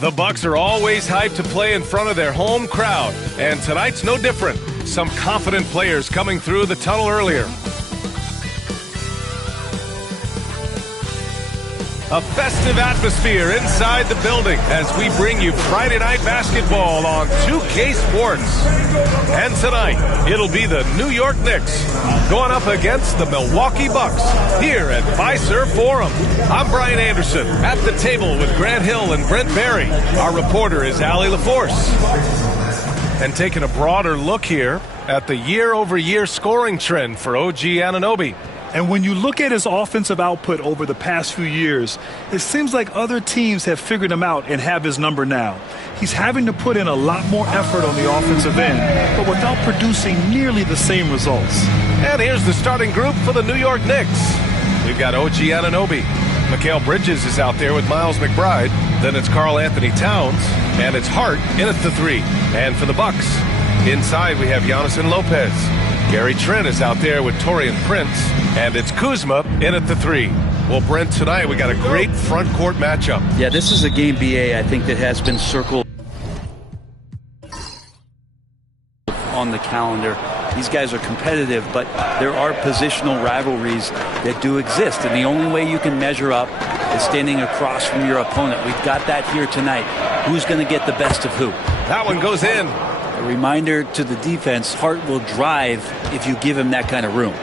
The Bucks are always hyped to play in front of their home crowd, and tonight's no different. Some confident players coming through the tunnel earlier. A festive atmosphere inside the building as we bring you Friday Night Basketball on 2K Sports. And tonight, it'll be the New York Knicks going up against the Milwaukee Bucks here at Fiserv Forum. I'm Brian Anderson at the table with Grant Hill and Brent Berry. Our reporter is Allie LaForce. And taking a broader look here at the year-over-year scoring trend for OG Anunoby. And when you look at his offensive output over the past few years, it seems like other teams have figured him out and have his number now. He's having to put in a lot more effort on the offensive end, but without producing nearly the same results. And here's the starting group for the New York Knicks. We've got OG Anunoby. Mikal Bridges is out there with Miles McBride. Then it's Karl Anthony Towns. And it's Hart in at the 3. And for the Bucks, inside we have Giannis and Lopez. Gary Trent is out there with Taurean Prince, and it's Kuzma in at the 3. Well, Brent, tonight we got a great front court matchup. Yeah, this is a game, BA, I think that has been circled on the calendar. These guys are competitive, but there are positional rivalries that do exist, and the only way you can measure up is standing across from your opponent. We've got that here tonight. Who's going to get the best of who? That one goes in. A reminder to the defense, Hart will drive if you give him that kind of room.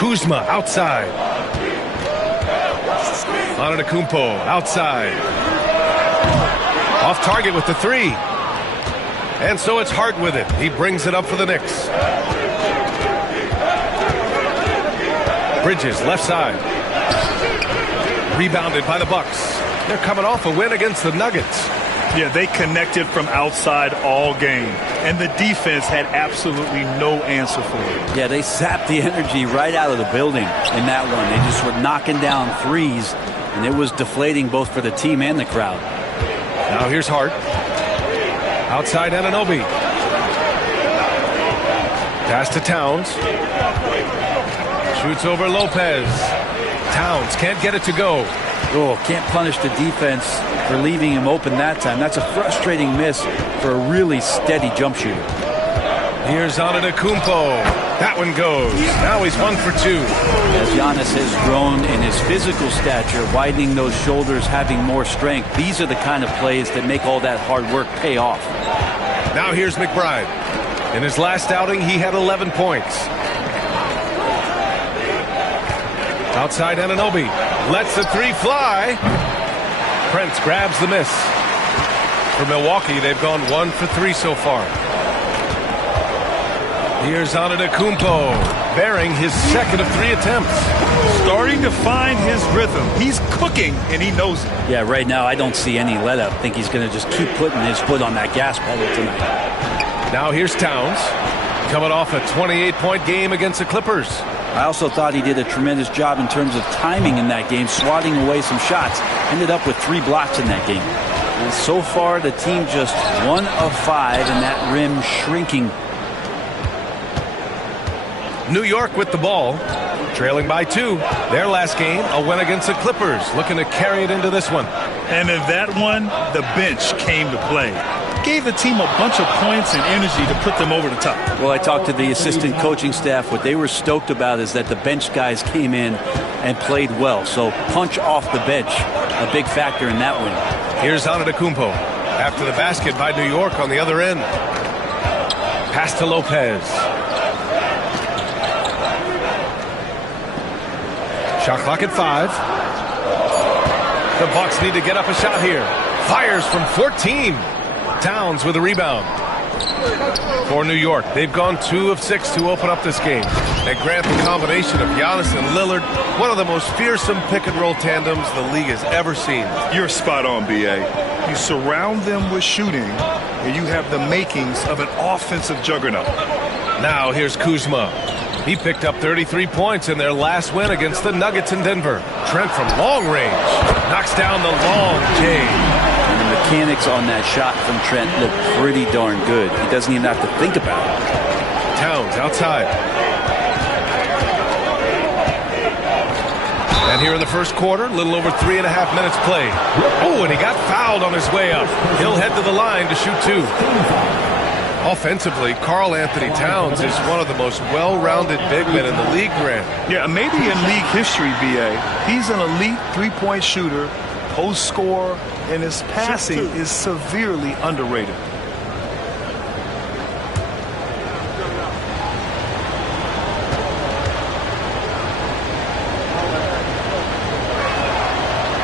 Kuzma outside. Antetokounmpo outside. Off target with the 3. And so it's Hart with it. He brings it up for the Knicks. Bridges left side. Rebounded by the Bucks. They're coming off a win against the Nuggets. Yeah, they connected from outside all game, and the defense had absolutely no answer for it. Yeah, they sapped the energy right out of the building in that one. They just were knocking down threes, and it was deflating both for the team and the crowd. Now here's Hart. Outside Anunoby. Pass to Towns. Shoots over Lopez. Towns can't get it to go. Oh, can't punish the defense for leaving him open that time. That's a frustrating miss for a really steady jump shooter. Here's Antetokounmpo. That one goes. Now he's 1 for 2. As Giannis has grown in his physical stature, widening those shoulders, having more strength, these are the kind of plays that make all that hard work pay off. Now here's McBride. In his last outing, he had 11 points. Outside Anunoby. Lets the 3 fly. Prince grabs the miss. For Milwaukee, they've gone 1 for 3 so far. Here's Antetokounmpo, bearing his second of 3 attempts. Starting to find his rhythm. He's cooking, and he knows it. Yeah, right now I don't see any let-up. I think he's going to just keep putting his foot on that gas pedal tonight. Now here's Towns, coming off a 28-point game against the Clippers. I also thought he did a tremendous job in terms of timing in that game, swatting away some shots. Ended up with 3 blocks in that game. And so far, the team just 1 of 5, and that rim shrinking. New York with the ball, trailing by 2. Their last game, a win against the Clippers, looking to carry it into this one. And in that one, the bench came to play. Gave the team a bunch of points and energy to put them over the top. Well, I talked to the assistant coaching staff. What they were stoked about is that the bench guys came in and played well. So punch off the bench, a big factor in that win. Here's Antetokounmpo after the basket by New York on the other end. Pass to Lopez. Shot clock at 5. The Bucks need to get up a shot here. Fires from 14. Towns with a rebound. For New York, they've gone 2 of 6 to open up this game. And Grant, the combination of Giannis and Lillard, one of the most fearsome pick-and-roll tandems the league has ever seen. You're spot on, B.A. You surround them with shooting, and you have the makings of an offensive juggernaut. Now here's Kuzma. He picked up 33 points in their last win against the Nuggets in Denver. Trent from long range knocks down the long J. And the mechanics on that shot from Trent look pretty darn good. He doesn't even have to think about it. Towns outside. And here in the first quarter, a little over 3.5 minutes played. Oh, and he got fouled on his way up. He'll head to the line to shoot 2. Offensively, Karl Anthony Towns is one of the most well-rounded big men in the league, Grant. Yeah, maybe in league history, B.A. He's an elite three-point shooter, post scorer, and his passing is severely underrated.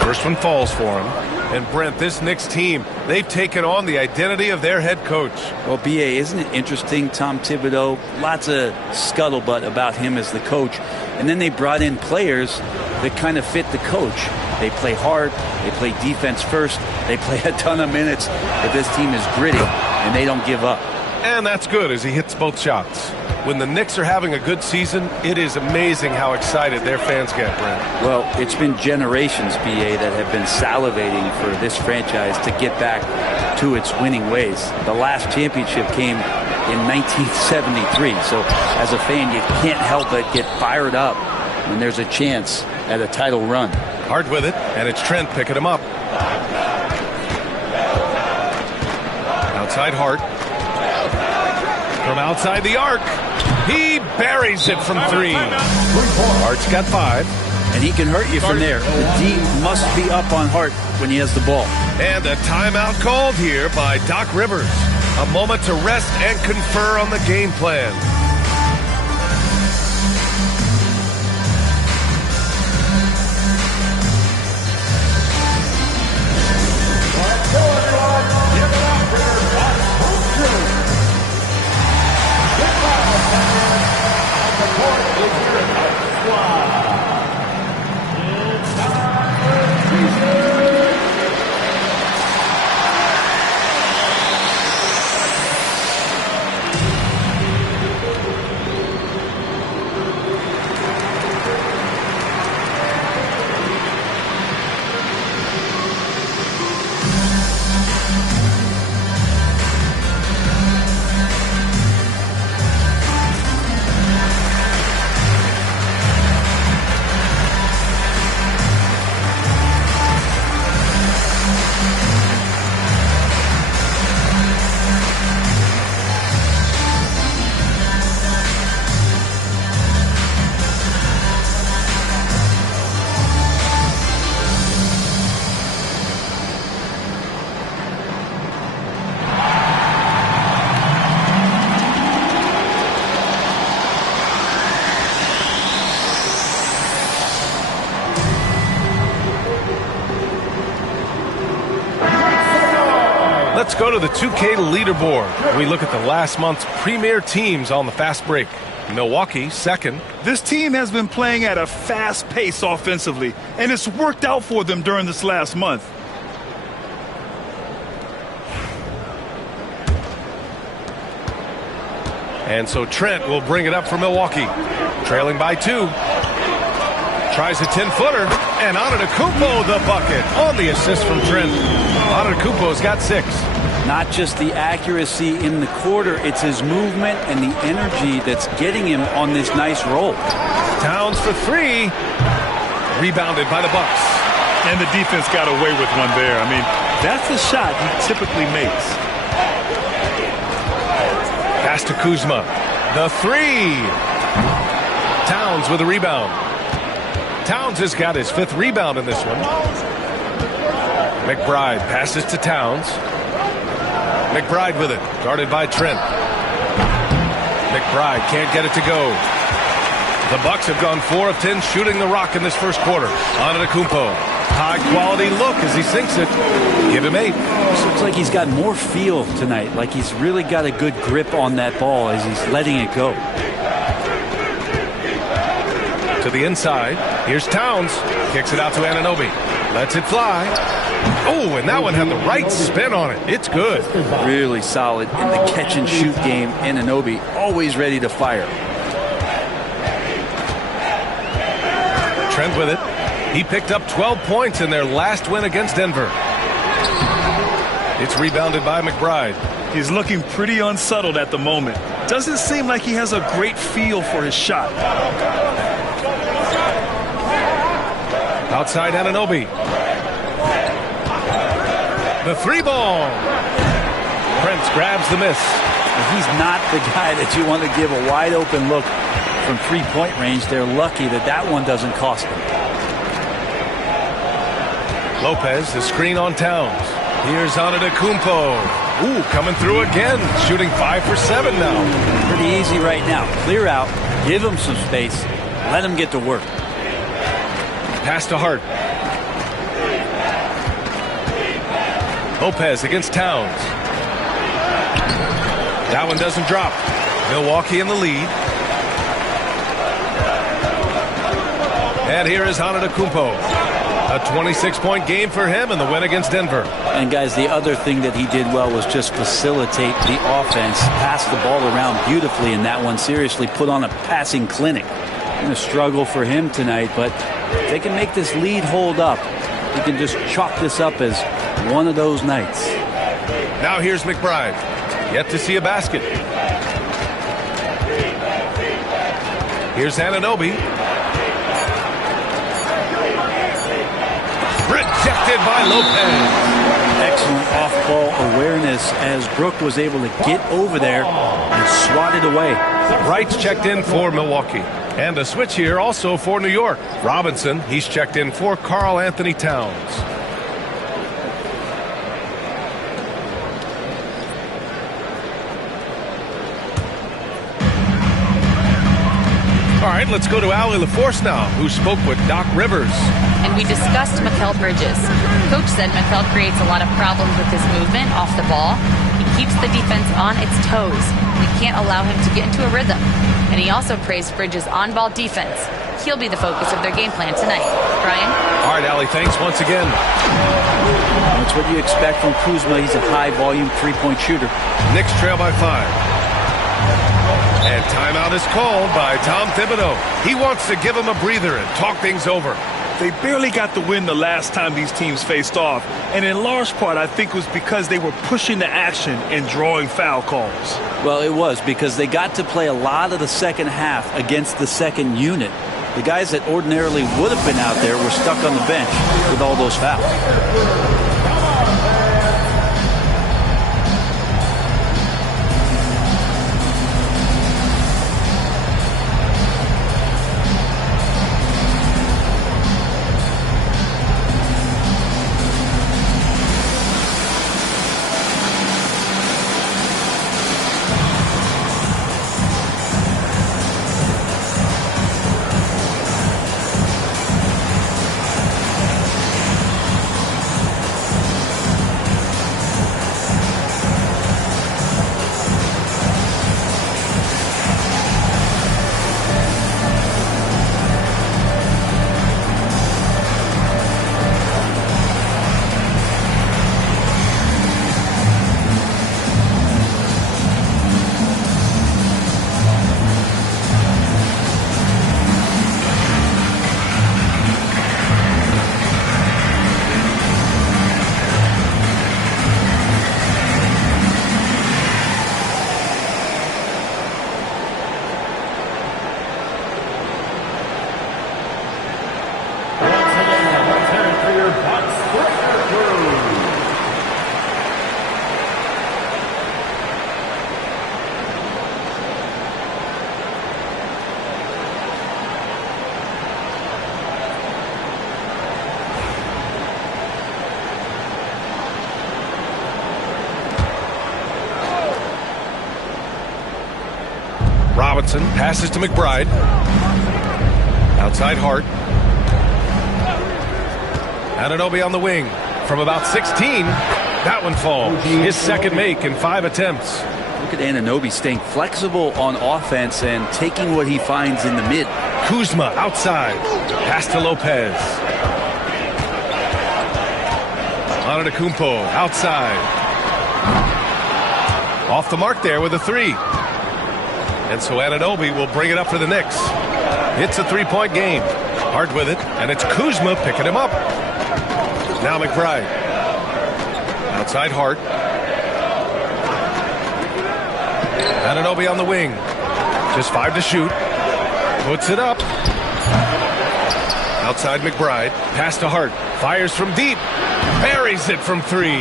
First one falls for him. And Brent, this Knicks team, they've taken on the identity of their head coach. Well, B.A., isn't it interesting, Tom Thibodeau? Lots of scuttlebutt about him as the coach. And then they brought in players that kind of fit the coach. They play hard. They play defense first. They play a ton of minutes. But this team is gritty, and they don't give up. And that's good as he hits both shots. When the Knicks are having a good season, it is amazing how excited their fans get, Brent. Well, it's been generations, B.A., that have been salivating for this franchise to get back to its winning ways. The last championship came in 1973. So as a fan, you can't help but get fired up when there's a chance at a title run. Hard with it, and it's Trent picking him up. Outside Hart. From outside the arc, he buries it from 3. Hart's got 5. And he can hurt you from there. The D must be up on Hart when he has the ball. And a timeout called here by Doc Rivers. A moment to rest and confer on the game plan. Let's go to the 2K leaderboard. We look at the last month's premier teams on the fast break. Milwaukee, second. This team has been playing at a fast pace offensively, and it's worked out for them during this last month. And so Trent will bring it up for Milwaukee. Trailing by 2. Tries a 10-footer, and Antetokounmpo the bucket on the assist from Trent. Antetokounmpo's got 6. Not just the accuracy in the quarter, it's his movement and the energy that's getting him on this nice roll. Towns for 3. Rebounded by the Bucks. And the defense got away with one there. I mean, that's a shot he typically makes. Pass to Kuzma. The 3. Towns with a rebound. Towns has got his 5th rebound in this one. McBride passes to Towns. McBride with it, guarded by Trent. McBride can't get it to go. The Bucks have gone 4 of 10 shooting the rock in this first quarter. Antetokounmpo, high quality look as he sinks it. Give him 8. This looks like he's got more feel tonight, like he's really got a good grip on that ball as he's letting it go. To the inside, here's Towns. Kicks it out to Anunoby. Lets it fly. Oh, and that one had the right spin on it. It's good. Really solid in the catch-and-shoot game. Anunoby always ready to fire. Trent with it. He picked up 12 points in their last win against Denver. It's rebounded by McBride. He's looking pretty unsettled at the moment. Doesn't seem like he has a great feel for his shot. Outside Anunoby. The 3-ball. Prince grabs the miss. He's not the guy that you want to give a wide open look from 3-point range. They're lucky that that one doesn't cost them. Lopez, the screen on Towns. Here's Antetokounmpo. Ooh, coming through again. Shooting 5 for 7 now. Pretty easy right now. Clear out. Give him some space. Let him get to work. Pass to Hart. Lopez against Towns. That one doesn't drop. Milwaukee in the lead. And here is Antetokounmpo. A 26-point game for him in the win against Denver. And guys, the other thing that he did well was just facilitate the offense, pass the ball around beautifully in that one. Seriously, put on a passing clinic. Going to struggle for him tonight, but if they can make this lead hold up, he can just chalk this up as one of those nights. Now here's McBride. Yet to see a basket. Here's Anunoby. Rejected by Lopez. Excellent off-ball awareness as Brook was able to get over there and swat it away. Wright's checked in for Milwaukee. And a switch here also for New York. Robinson, he's checked in for Karl Anthony Towns. All right, let's go to Allie LaForce now, who spoke with Doc Rivers. And we discussed Mikal Bridges. Coach said Mikal creates a lot of problems with his movement off the ball. He keeps the defense on its toes. We can't allow him to get into a rhythm. And he also praised Bridges' on-ball defense. He'll be the focus of their game plan tonight. Brian? All right, Allie, thanks once again. That's what you expect from Kuzma. He's a high-volume three-point shooter. Knicks trail by 5. And timeout is called by Tom Thibodeau. He wants to give him a breather and talk things over. They barely got the win the last time these teams faced off. And in large part, I think it was because they were pushing the action and drawing foul calls. Well, it was because they got to play a lot of the second half against the second unit. The guys that ordinarily would have been out there were stuck on the bench with all those fouls. Robinson passes to McBride. Outside Hart. Anunoby on the wing from about 16. That one falls. His second make in 5 attempts. Look at Anunoby staying flexible on offense and taking what he finds in the mid. Kuzma outside. Pass to Lopez. Antetokounmpo outside. Off the mark there with a 3. And so Anunoby will bring it up for the Knicks. It's a 3-point game. Hart with it, and it's Kuzma picking him up. Now McBride. Outside Hart. Anunoby on the wing. Just 5 to shoot. Puts it up. Outside McBride. Pass to Hart. Fires from deep. Buries it from 3.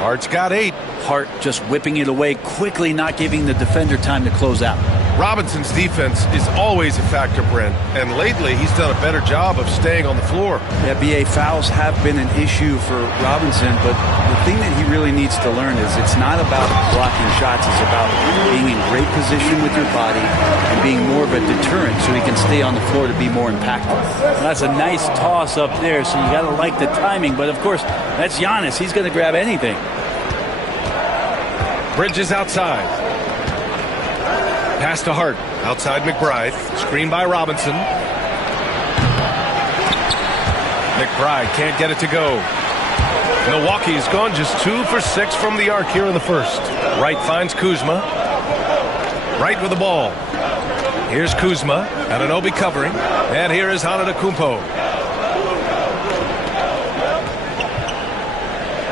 Hart's got 8. Hart just whipping it away quickly, not giving the defender time to close out. Robinson's defense is always a factor, Brent, and lately he's done a better job of staying on the floor. Yeah, BA, fouls have been an issue for Robinson, but the thing that he really needs to learn is it's not about blocking shots. It's about being in great position with your body and being more of a deterrent so he can stay on the floor to be more impactful. Well, that's a nice toss up there, so you got to like the timing, but of course, that's Giannis. He's going to grab anything. Bridges outside. Pass to Hart. Outside McBride. Screen by Robinson. McBride can't get it to go. Milwaukee's gone just 2 for 6 from the arc here in the first. Wright finds Kuzma. Wright with the ball. Here's Kuzma. Anunoby covering. And here is Antetokounmpo.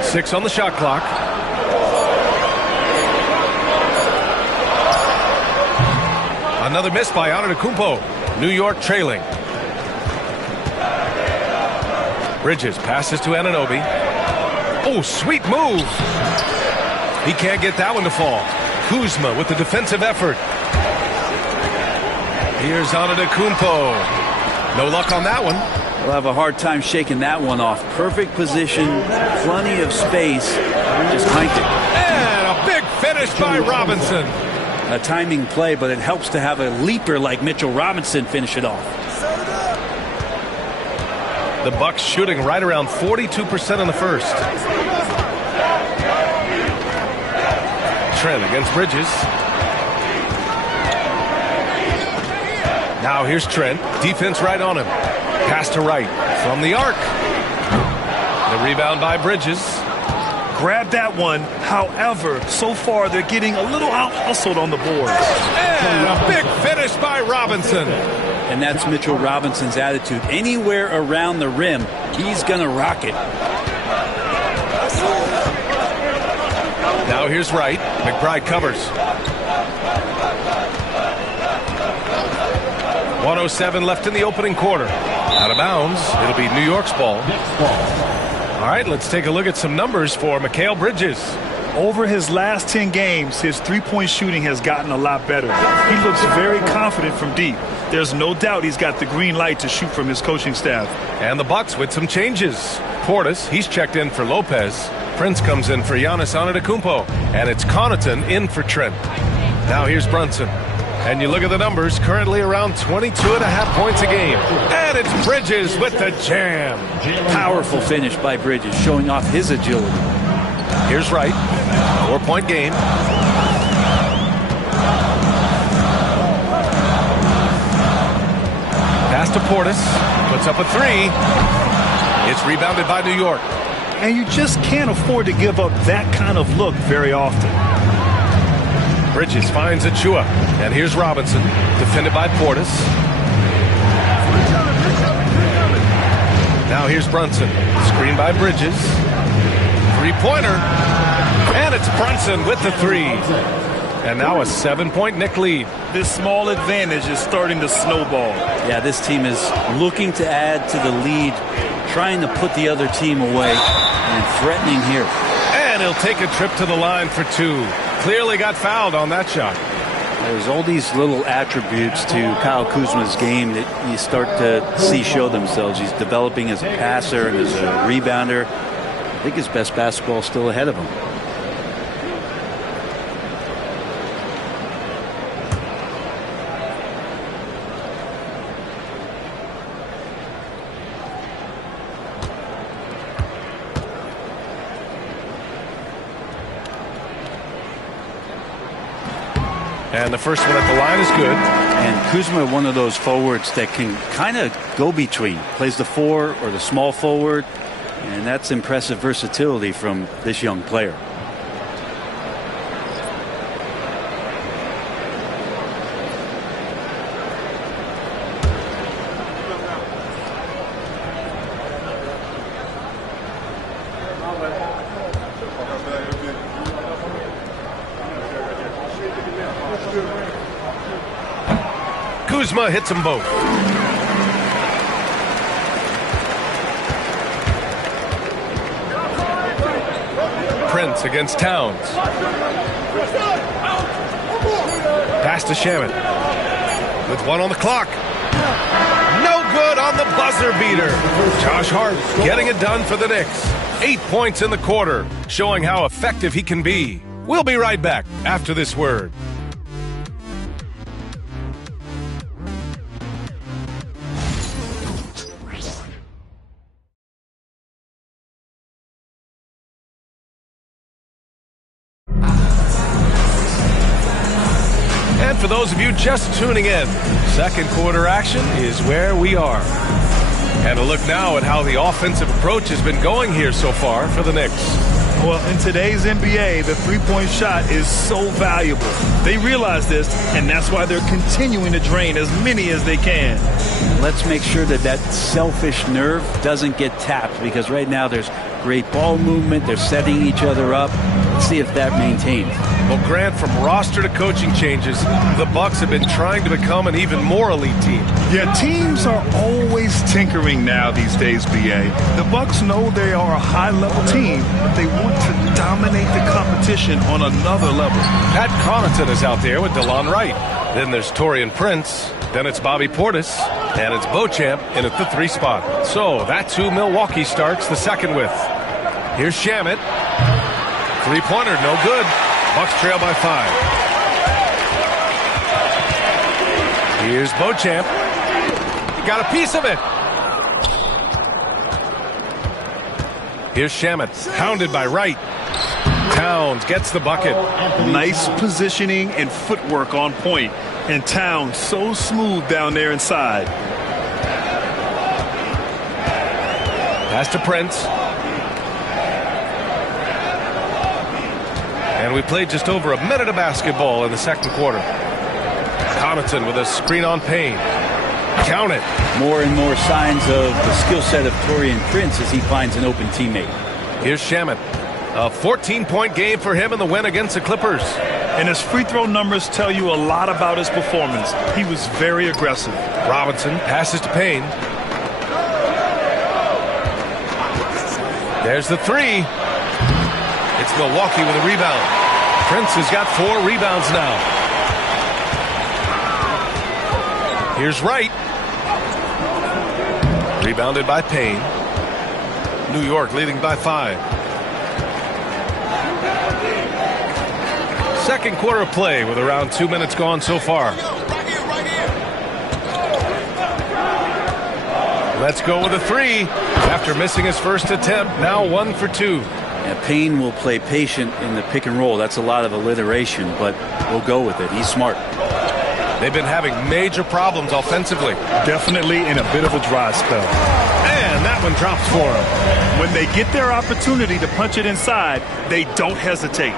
6 on the shot clock. Another miss by Antetokounmpo. New York trailing. Bridges passes to Anunoby. Oh, sweet move. He can't get that one to fall. Kuzma with the defensive effort. Here's Antetokounmpo. No luck on that one. We'll have a hard time shaking that one off. Perfect position, plenty of space. Just clanked it. And a big finish by Robinson. A timing play, but it helps to have a leaper like Mitchell Robinson finish it off. The Bucks shooting right around 42% in the first. Trent against Bridges. Now here's Trent. Defense right on him. Pass to Wright from the arc. The rebound by Bridges. Grab that one. However, so far they're getting a little out-hustled on the boards. And a big finish by Robinson. And that's Mitchell Robinson's attitude. Anywhere around the rim, he's going to rock it. Now here's Wright. McBride covers. 1:07 left in the opening quarter. Out of bounds. It'll be New York's ball. All right, let's take a look at some numbers for Mikal Bridges. Over his last 10 games, his three-point shooting has gotten a lot better. He looks very confident from deep. There's no doubt he's got the green light to shoot from his coaching staff. And the Bucks with some changes. Portis, he's checked in for Lopez. Prince comes in for Giannis Antetokounmpo. And it's Connaughton in for Trent. Now here's Brunson. And you look at the numbers, currently around 22.5 points a game. And it's Bridges with the jam. Powerful finish by Bridges, showing off his agility. Here's Wright. 4-point game. Pass to Portis. Puts up a 3. It's rebounded by New York. And you just can't afford to give up that kind of look very often. Bridges finds Achua. And here's Robinson. Defended by Portis. Now here's Brunson. Screen by Bridges. Three-pointer. And it's Brunson with the 3. And now a 7-point Knick lead. This small advantage is starting to snowball. Yeah, this team is looking to add to the lead, trying to put the other team away, and threatening here. And he'll take a trip to the line for 2. Clearly got fouled on that shot. There's all these little attributes to Kyle Kuzma's game that you start to see show themselves. He's developing as a passer and as a rebounder. I think his best basketball is still ahead of him. And the first one at the line is good. And Kuzma, one of those forwards that can kind of go between. Plays the 4 or the small forward. And that's impressive versatility from this young player. Kuzma hits them both. Prince against Towns. Pass to Shaman. With 1 on the clock. No good on the buzzer beater. Josh Hart getting it done for the Knicks. 8 points in the quarter, showing how effective he can be. We'll be right back after this word. And for those of you just tuning in, second quarter action is where we are. And a look now at how the offensive approach has been going here so far for the Knicks. Well, in today's NBA, the three-point shot is so valuable. They realize this, and that's why they're continuing to drain as many as they can. Let's make sure that that selfish nerve doesn't get tapped, because right now there's great ball movement. They're setting each other up. Let's see if that maintains. Well, Grant, from roster to coaching changes, the Bucks have been trying to become an even more elite team. Yeah, teams are always tinkering now these days, B.A. The Bucks know they are a high-level team, but they want to dominate the competition on another level. Pat Connaughton is out there with DeLon Wright. Then there's Taurean Prince. Then it's Bobby Portis. And it's Beauchamp in at the 3 spot. So that's who Milwaukee starts the second with. Here's Shamet. Three-pointer, no good. Bucks trail by 5. Here's Beauchamp. He got a piece of it. Here's Shamet, hounded by Wright. Towns gets the bucket. Nice positioning and footwork on point. And Towns so smooth down there inside. Pass to Prince. And we played just over a minute of basketball in the second quarter. Connaughton with a screen on Payne. Count it. More and more signs of the skill set of Taurean Prince as he finds an open teammate. Here's Shamet. A 14-point game for him in the win against the Clippers. And his free throw numbers tell you a lot about his performance. He was very aggressive. Robinson passes to Payne. There's the 3. It's Milwaukee with a rebound. Prince has got 4 rebounds now. Here's Wright. Rebounded by Payne. New York leading by 5. Second quarter of play with around 2 minutes gone so far. Let's go with a 3. After missing his first attempt, now 1 for 2. Yeah, Payne will play patient in the pick and roll. That's a lot of alliteration, but we'll go with it. He's smart. They've been having major problems offensively. Definitely in a bit of a dry spell. And that one drops for them. When they get their opportunity to punch it inside, they don't hesitate.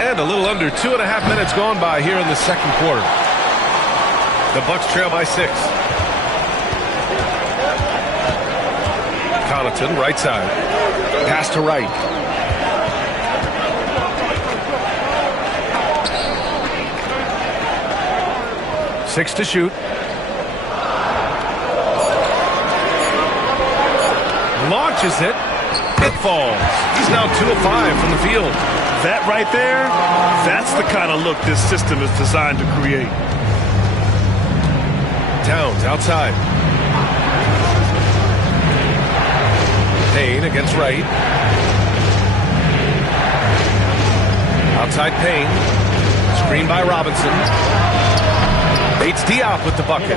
And a little under 2.5 minutes gone by here in the second quarter. The Bucks trail by 6. Connaughton, right side. Pass to Wright. Six to shoot. Launches it. It falls. He's now 2 of 5 from the field. That right there, that's the kind of look this system is designed to create. Towns outside. Payne against Wright. Outside Payne. Screen by Robinson. Bates Diop with the bucket.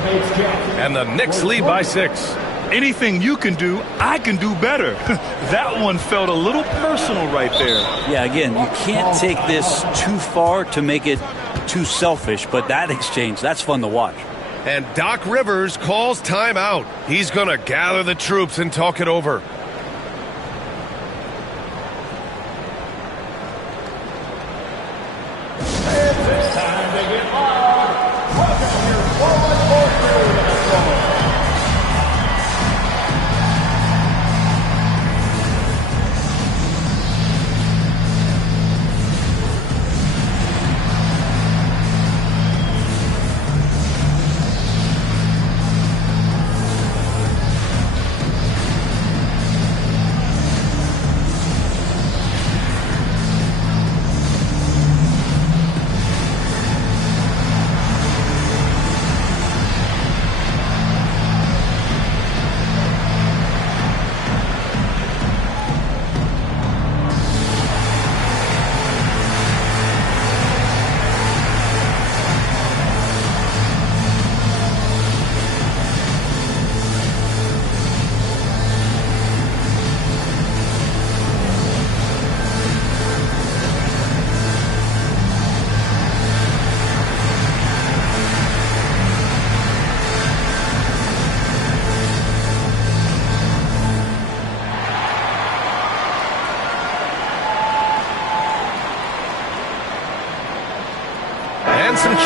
And the Knicks lead by 6. Anything you can do, I can do better. That one felt a little personal right there. Yeah, again, you can't take this too far to make it too selfish, but that exchange, that's fun to watch. And Doc Rivers calls timeout. He's going to gather the troops and talk it over.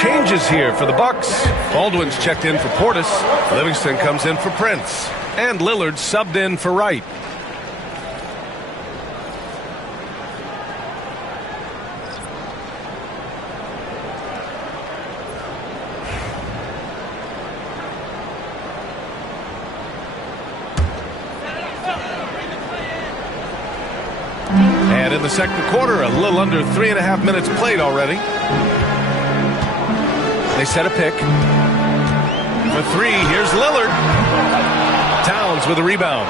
changes here for the Bucks. Baldwin's checked in for Portis. Livingston comes in for Prince. And Lillard subbed in for Wright. And in the second quarter, a little under 3.5 minutes played already. They set a pick. For three, here's Lillard. Towns with a rebound.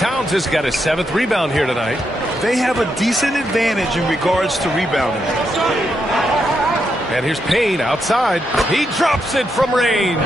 Towns has got his 7th rebound here tonight. They have a decent advantage in regards to rebounding. And here's Payne outside. He drops it from range.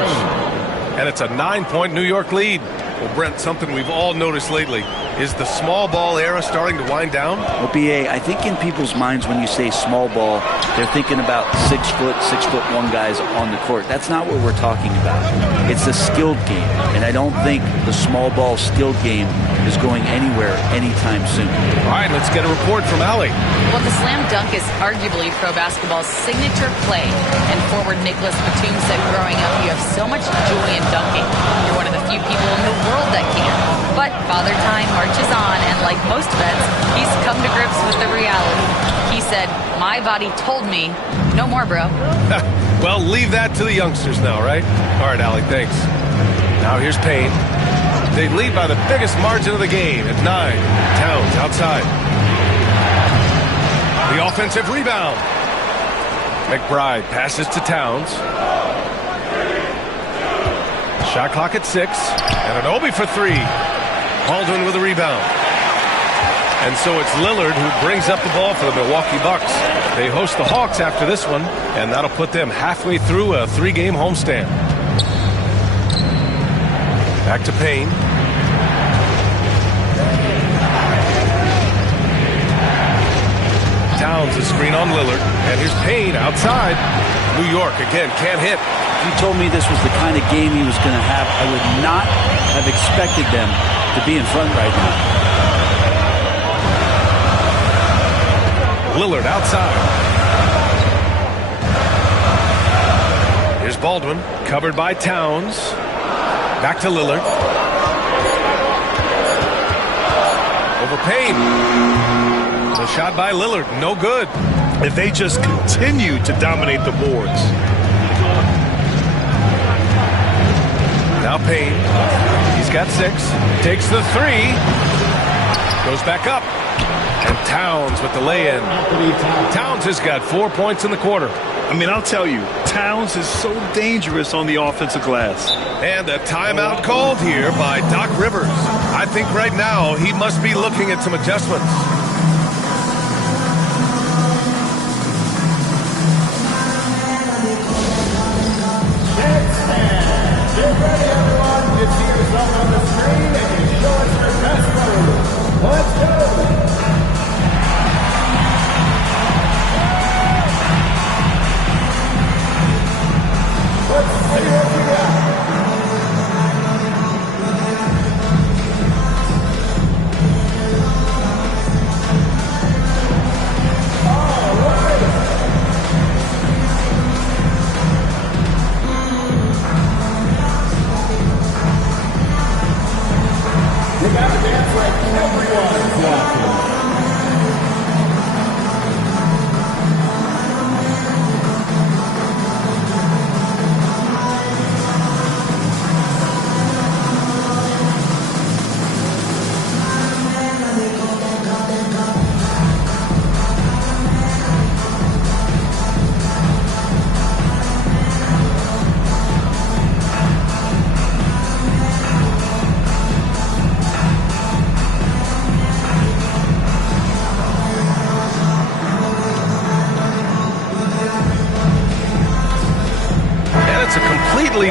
And it's a 9-point New York lead. Well, Brent, something we've all noticed lately. Is the small ball era starting to wind down? Well, B.A., I think in people's minds when you say small ball, they're thinking about 6'1" guys on the court. That's not what we're talking about. It's a skilled game, and I don't think the small ball skilled game is going anywhere anytime soon. All right, let's get a report from Allie. Well, the slam dunk is arguably pro basketball's signature play. And forward Nicholas Batum said growing up, you have so much joy in dunking. You're one of the few people in the world that can. But Father Time marches on, and like most vets, he's come to grips with the reality. He said, my body told me, no more, bro. Well, leave that to the youngsters now, right? All right, Allie, thanks. Now here's Payne. They lead by the biggest margin of the game at 9. Towns outside. The offensive rebound. McBride passes to Towns. Shot clock at 6. And Anunoby for 3. Baldwin with a rebound. And so it's Lillard who brings up the ball for the Milwaukee Bucks. They host the Hawks after this one, and that'll put them halfway through a 3-game homestand. Back to Payne. Towns a screen on Lillard, and here's Payne outside. New York again can't hit. If you told me this was the kind of game he was going to have, I would not have expected them to be in front right now. Lillard outside. Here's Baldwin, covered by Towns. Back to Lillard. Over Payne. The shot by Lillard, no good. If they just continue to dominate the boards. Now Payne. He's got 6. Takes the 3. Goes back up. And Towns with the lay-in. Towns has got 4 points in the quarter. I mean, I'll tell you, Towns is so dangerous on the offensive glass. And a timeout called here by Doc Rivers. I think right now he must be looking at some adjustments. Get ready, everyone. You see yourself on the screen and you show us your best move. Let's go. Let's see what you got. You gotta dance like everyone's watching.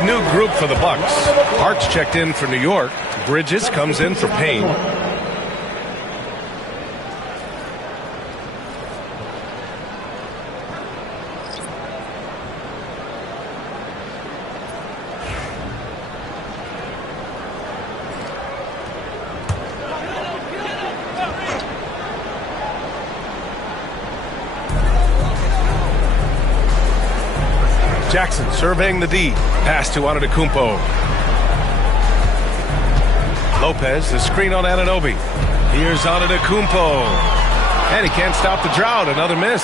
New group for the Bucks. Hart's checked in for New York. Bridges comes in for Payne. Jackson surveying the D. Pass to Antetokounmpo. Lopez, the screen on Anunoby. Here's Antetokounmpo. And he can't stop the drought. Another miss.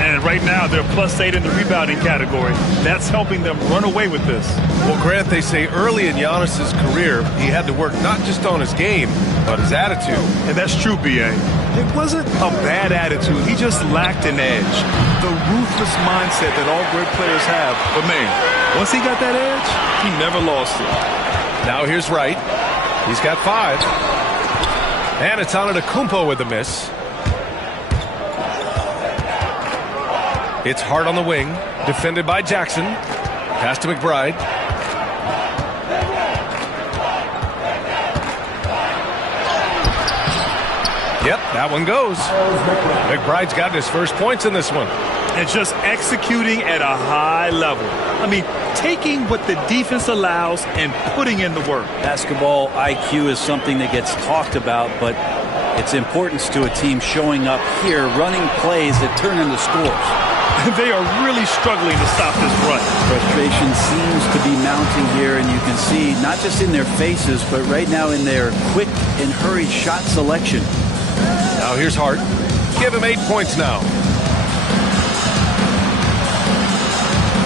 And right now, they're +8 in the rebounding category. That's helping them run away with this. Well, Grant, they say early in Giannis's career, he had to work not just on his game, but his attitude. And that's true, B.A. It wasn't a bad attitude. He just lacked an edge. The ruthless mindset that all great players have. But, man, once he got that edge, he never lost it. Now here's Wright. He's got 5. And it's Antetokounmpo with the miss. It's Hart on the wing, defended by Jackson. Pass to McBride. Yep, that one goes. McBride's gotten his first points in this one. And just executing at a high level. I mean, taking what the defense allows and putting in the work. Basketball IQ is something that gets talked about, but its importance to a team showing up here, running plays that turn into scores. They are really struggling to stop this run. Frustration seems to be mounting here, and you can see not just in their faces, but right now in their quick and hurried shot selection. Now here's Hart. Give him 8 points now.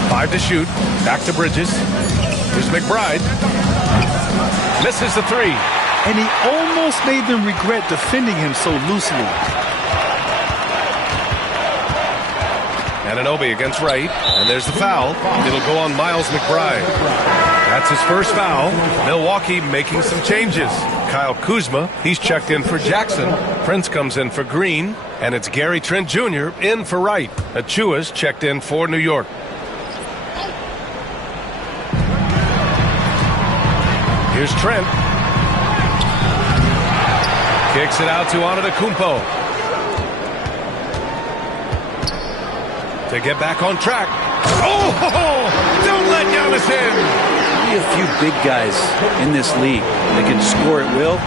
5 to shoot. Back to Bridges. Here's McBride. Misses the 3. And he almost made them regret defending him so loosely. Anunoby against Wright, and there's the foul. It'll go on Miles McBride. That's his first foul. Milwaukee making some changes. Kyle Kuzma, he's checked in for Jackson. Prince comes in for Green, and it's Gary Trent Jr. in for Wright. Achua's checked in for New York. Here's Trent. Kicks it out to Antetokounmpo. To get back on track. Oh, don't let Giannis in. Only a few big guys in this league that can score at will.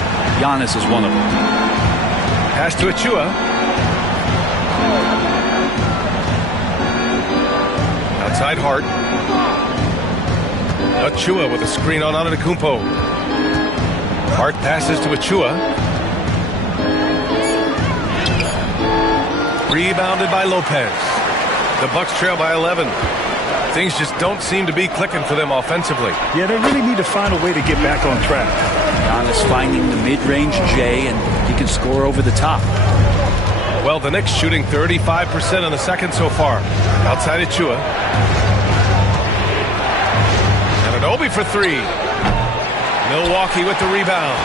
Giannis is one of them. Pass to Achua. Outside Hart. Achua with a screen on Antetokounmpo. Hart passes to Achua. Rebounded by Lopez. The Bucks trail by 11. Things just don't seem to be clicking for them offensively. Yeah, they really need to find a way to get back on track. Giannis finding the mid-range J, and he can score over the top. Well, the Knicks shooting 35% in the second so far. Outside Achua. Anunoby for 3. Milwaukee with the rebound.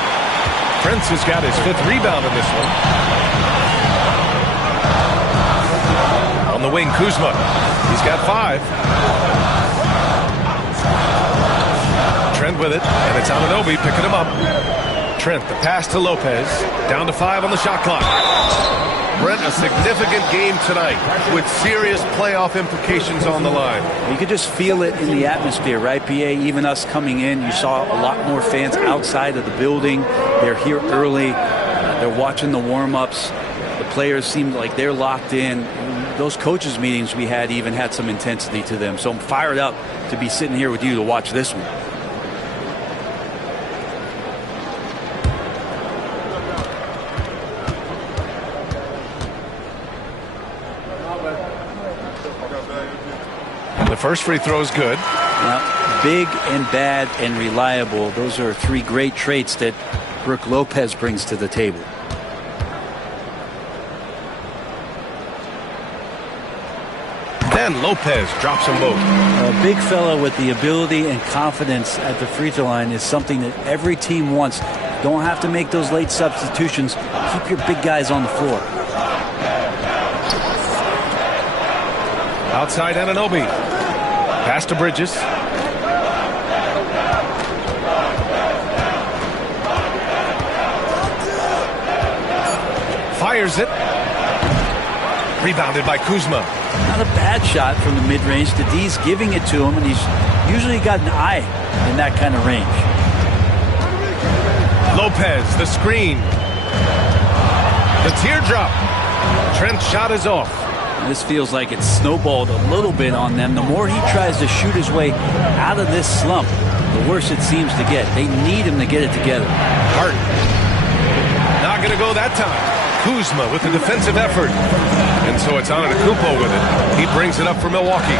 Prince has got his 5th rebound in this one. On the wing, Kuzma. He's got 5. Trent with it, and it's Anunoby picking him up. Trent, the pass to Lopez. Down to 5 on the shot clock. Brent, a significant game tonight with serious playoff implications on the line. You could just feel it in the atmosphere, right, PA? Even us coming in, you saw a lot more fans outside of the building. They're here early. They're watching the warm-ups. The players seem like they're locked in. Those coaches' meetings we had even had some intensity to them. So I'm fired up to be sitting here with you to watch this one. The first free throw is good. Big and bad and reliable. Those are 3 great traits that Brook Lopez brings to the table. Then Lopez drops them both. A big fella with the ability and confidence at the free throw line is something that every team wants. Don't have to make those late substitutions. Keep your big guys on the floor. Outside Anunoby. Pass to Bridges. Fires it. Rebounded by Kuzma. Not a bad shot from the mid-range. The D's giving it to him, and he's usually got an eye in that kind of range. Lopez, the screen. The teardrop. Trent's shot is off. This feels like it's snowballed a little bit on them. The more he tries to shoot his way out of this slump, the worse it seems to get. They need him to get it together. Hart. Not going to go that time. Kuzma with the defensive effort. And so it's Antetokounmpo with it. He brings it up for Milwaukee.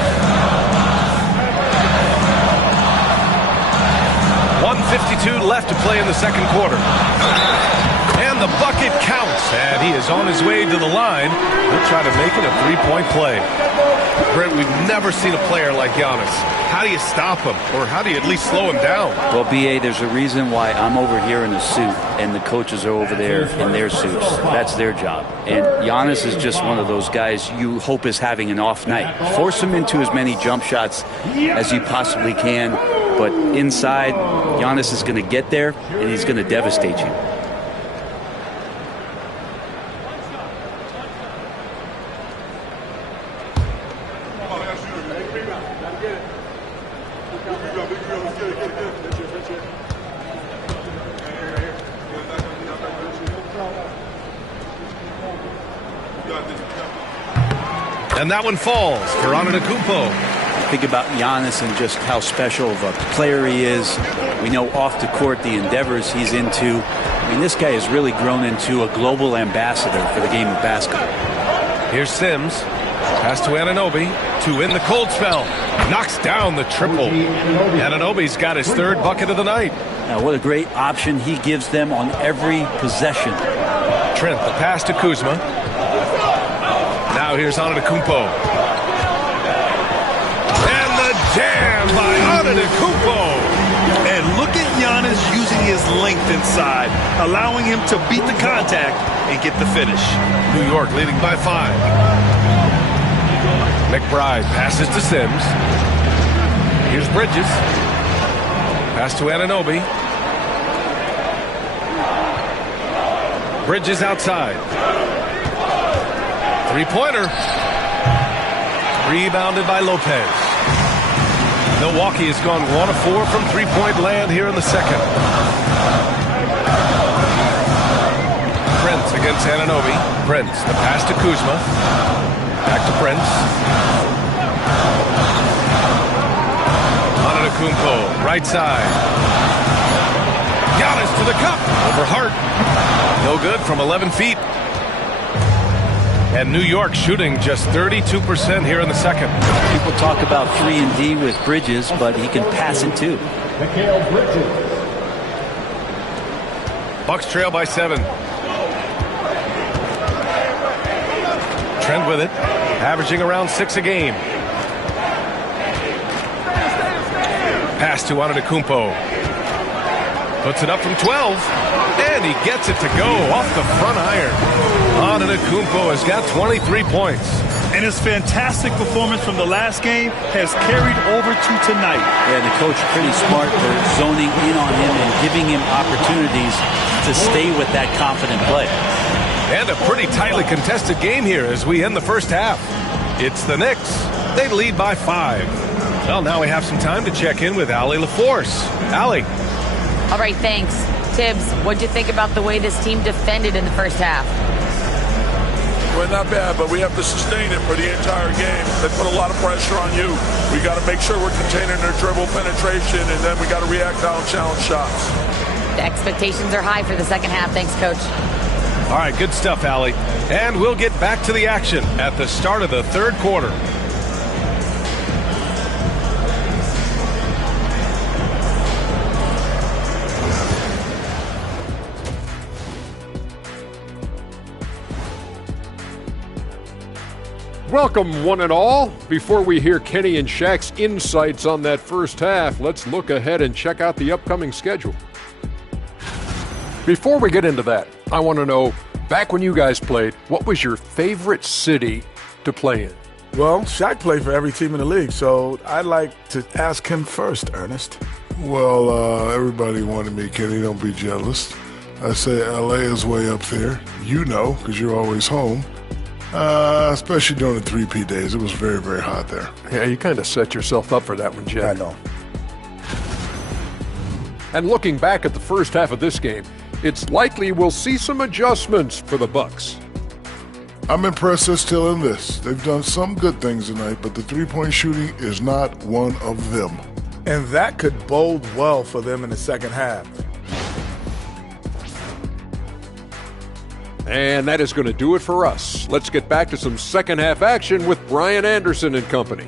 1:52 left to play in the second quarter. And the bucket counts. And he is on his way to the line. He'll try to make it a three-point play. Brent, we've never seen a player like Giannis. How do you stop him? Or how do you at least slow him down? Well, B.A., there's a reason why I'm over here in a suit and the coaches are over there in their suits. That's their job. And Giannis is just one of those guys you hope is having an off night. Force him into as many jump shots as you possibly can. But inside, Giannis is going to get there and he's going to devastate you. And that one falls for Antetokounmpo. Think about Giannis and just how special of a player he is. We know off the court the endeavors he's into. I mean, this guy has really grown into a global ambassador for the game of basketball. Here's Sims. Pass to Anunoby. To in the cold spell. Knocks down the triple. Anunoby's got his third bucket of the night. Now, what a great option he gives them on every possession. Trent, the pass to Kuzma. Now here's Antetokounmpo. And the jam by Antetokounmpo. And look at Giannis using his length inside, allowing him to beat the contact and get the finish. New York leading by 5. McBride passes to Sims. Here's Bridges. Pass to Anunoby. Bridges outside. Three-pointer. Rebounded by Lopez. Milwaukee has gone 1 of 4 from three-point land here in the second. Prince against Anunoby. Prince, the pass to Kuzma. Back to Prince. Antetokounmpo, right side. Giannis to the cup. Over Hart. No good from 11 feet. And New York shooting just 32% here in the second. People talk about 3-and-D with Bridges, but he can pass it too. Bucks trail by 7. Trent with it, averaging around 6 a game. Pass to Antetokounmpo. Puts it up from 12. And he gets it to go off the front iron. Antetokounmpo has got 23 points. And his fantastic performance from the last game has carried over to tonight. Yeah, the coach pretty smart for zoning in on him and giving him opportunities to stay with that confident play. And a pretty tightly contested game here as we end the first half. It's the Knicks. They lead by 5. Well, now we have some time to check in with Allie LaForce. Allie. All right, thanks. Tibbs, what'd you think about the way this team defended in the first half? Well, not bad, but we have to sustain it for the entire game. They put a lot of pressure on you. We got to make sure we're containing their dribble penetration, and then we got to react down challenge shots. The expectations are high for the second half. Thanks, Coach. All right, good stuff, Allie. And we'll get back to the action at the start of the third quarter. Welcome, one and all. Before we hear Kenny and Shaq's insights on that first half, let's look ahead and check out the upcoming schedule. Before we get into that, I want to know, back when you guys played, what was your favorite city to play in? Well, Shaq played for every team in the league, so I'd like to ask him first, Ernest. Well, everybody wanted me, Kenny, don't be jealous. I say LA is way up there. You know, because you're always home. Especially during the 3P days. It was very, very hot there. Yeah, you kind of set yourself up for that one, Jeff. I know. And looking back at the first half of this game, it's likely we'll see some adjustments for the Bucks. I'm impressed they're still in this. They've done some good things tonight, but the three-point shooting is not one of them. And that could bode well for them in the second half. And that is going to do it for us. Let's get back to some second half action with Brian Anderson and company.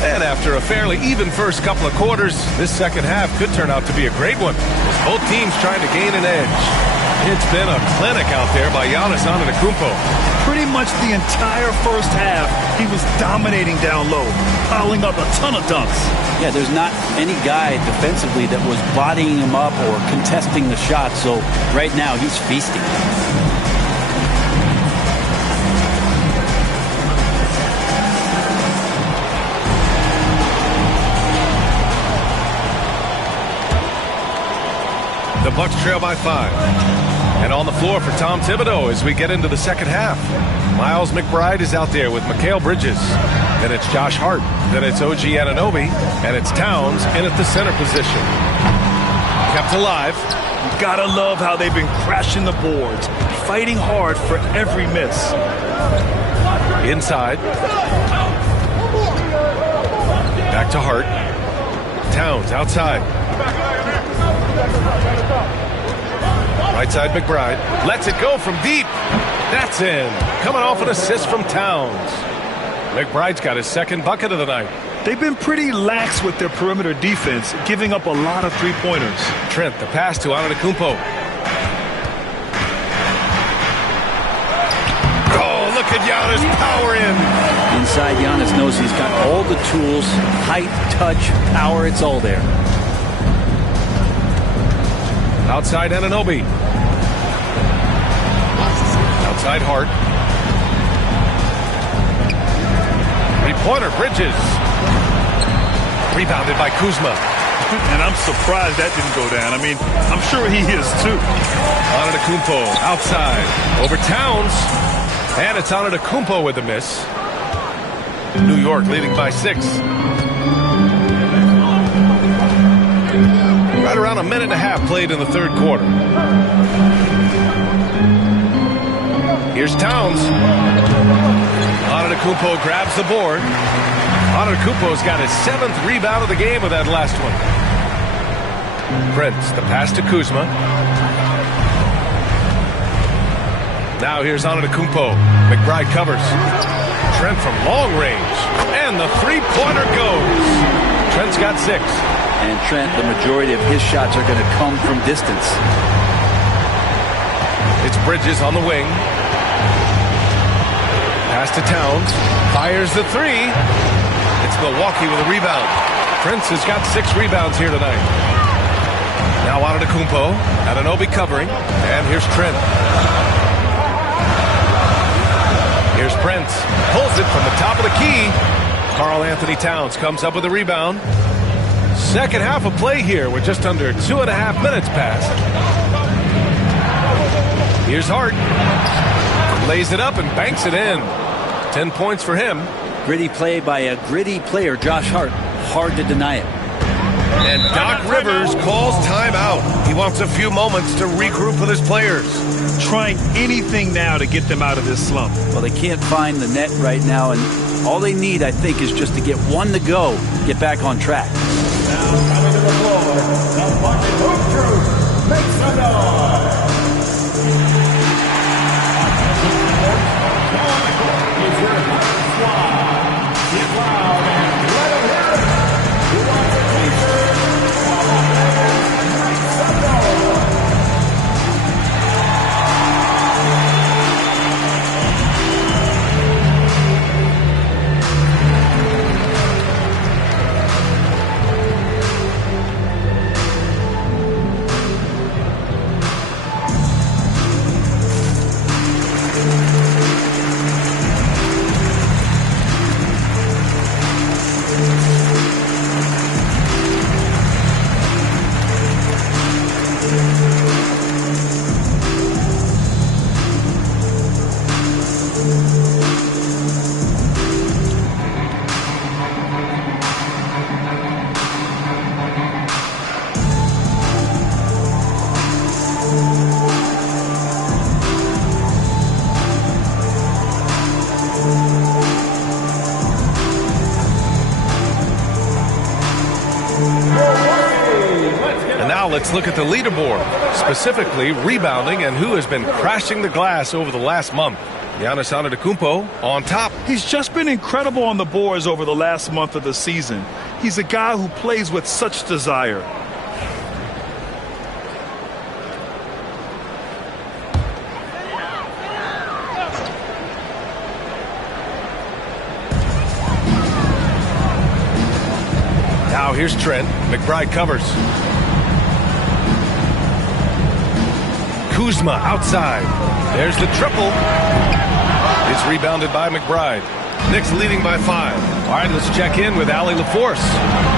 And after a fairly even first couple of quarters, this second half could turn out to be a great one, as both teams trying to gain an edge. It's been a clinic out there by Giannis Antetokounmpo. Pretty much the entire first half, he was dominating down low, piling up a ton of dunks. Yeah, there's not any guy defensively that was bodying him up or contesting the shot, so right now he's feasting. The Bucks trail by 5. And on the floor for Tom Thibodeau as we get into the second half. Miles McBride is out there with Mikal Bridges. Then it's Josh Hart. Then it's OG Anunoby. And it's Towns in at the center position. Kept alive. You gotta love how they've been crashing the boards, fighting hard for every miss. Inside. Back to Hart. Towns outside. Right side McBride. Lets it go from deep. That's in. Coming off an assist from Towns. McBride's got his second bucket of the night. They've been pretty lax with their perimeter defense, giving up a lot of three-pointers. Trent, the pass to Antetokounmpo. Oh, look at Giannis power in. Inside, Giannis knows he's got all the tools, height, touch, power, it's all there. Outside Anunoby. Outside Hart. Three-pointer Bridges. Rebounded by Kuzma. And I'm surprised that didn't go down. I mean, I'm sure he is too. Antetokounmpo outside. Over Towns. And it's Antetokounmpo with a miss. New York leading by 6. Right around a minute and a half played in the third quarter. Here's Towns. Antetokounmpo grabs the board. Antetokounmpo's got his 7th rebound of the game with that last one. Prince, the pass to Kuzma. Now here's Antetokounmpo. McBride covers. Trent from long range. And the three-pointer goes. Trent's got 6. And Trent, the majority of his shots are going to come from distance. It's Bridges on the wing. Pass to Towns. Fires the three. It's Milwaukee with a rebound. Prince has got 6 rebounds here tonight. Now Antetokounmpo. Anunoby covering. And here's Trent. Here's Prince. Pulls it from the top of the key. Karl Anthony Towns comes up with a rebound. Second half of play here with just under 2.5 minutes passed. Here's Hart. Lays it up and banks it in. 10 points for him. Gritty play by a gritty player, Josh Hart. Hard to deny it. And Doc Rivers calls timeout. He wants a few moments to regroup with his players. Trying anything now to get them out of this slump. Well, they can't find the net right now, and all they need, I think, is just to get one to go, get back on track. Now coming to the floor, the Bucket Hoop Crew makes some noise. Is your squad. Get loud and let them hear it. Who wants a t-shirt? Make some noise. Let's look at the leaderboard, specifically rebounding and who has been crashing the glass over the last month. Giannis Antetokounmpo on top. He's just been incredible on the boards over the last month of the season. He's a guy who plays with such desire. Now here's Trent. McBride covers. Kuzma outside. There's the triple. It's rebounded by McBride. Knicks leading by 5. All right, let's check in with Allie LaForce.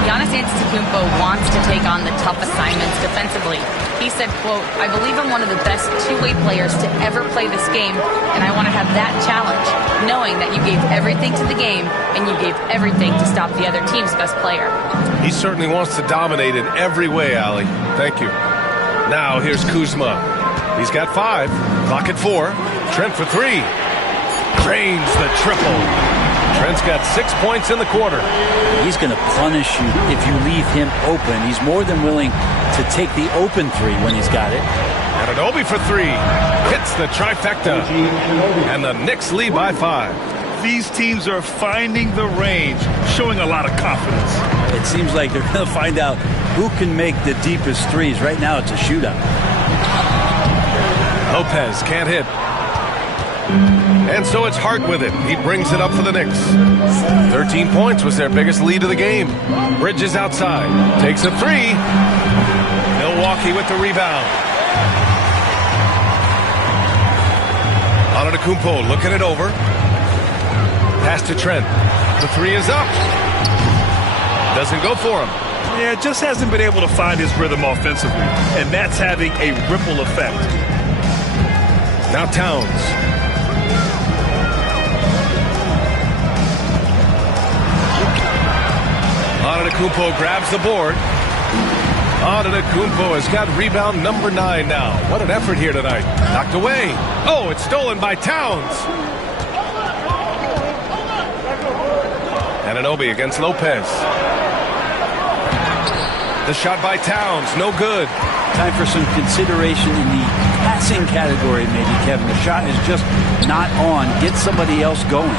Giannis Antetokounmpo wants to take on the tough assignments defensively. He said, quote, "I believe I'm one of the best two-way players to ever play this game, and I want to have that challenge, knowing that you gave everything to the game and you gave everything to stop the other team's best player." He certainly wants to dominate in every way, Allie. Thank you. Now here's Kuzma. He's got 5. Clock at 4. Trent for 3. Drains the triple. Trent's got 6 points in the quarter. He's going to punish you if you leave him open. He's more than willing to take the open 3 when he's got it. Anunoby for 3. Hits the trifecta. And the Knicks lead by 5. These teams are finding the range, showing a lot of confidence. It seems like they're going to find out who can make the deepest threes. Right now it's a shootout. Lopez can't hit. And so it's Hart with it. He brings it up for the Knicks. 13 points was their biggest lead of the game. Bridges outside. Takes a 3. Milwaukee with the rebound. Antetokounmpo looking it over. Pass to Trent. The 3 is up. Doesn't go for him. Yeah, just hasn't been able to find his rhythm offensively. And that's having a ripple effect. Now Towns. Antetokounmpo grabs the board. Antetokounmpo has got rebound number 9 now. What an effort here tonight. Knocked away. Oh, it's stolen by Towns. Anunoby against Lopez. The shot by Towns, no good. Time for some consideration in the passing category, maybe, Kevin. The shot is just not on. Get somebody else going.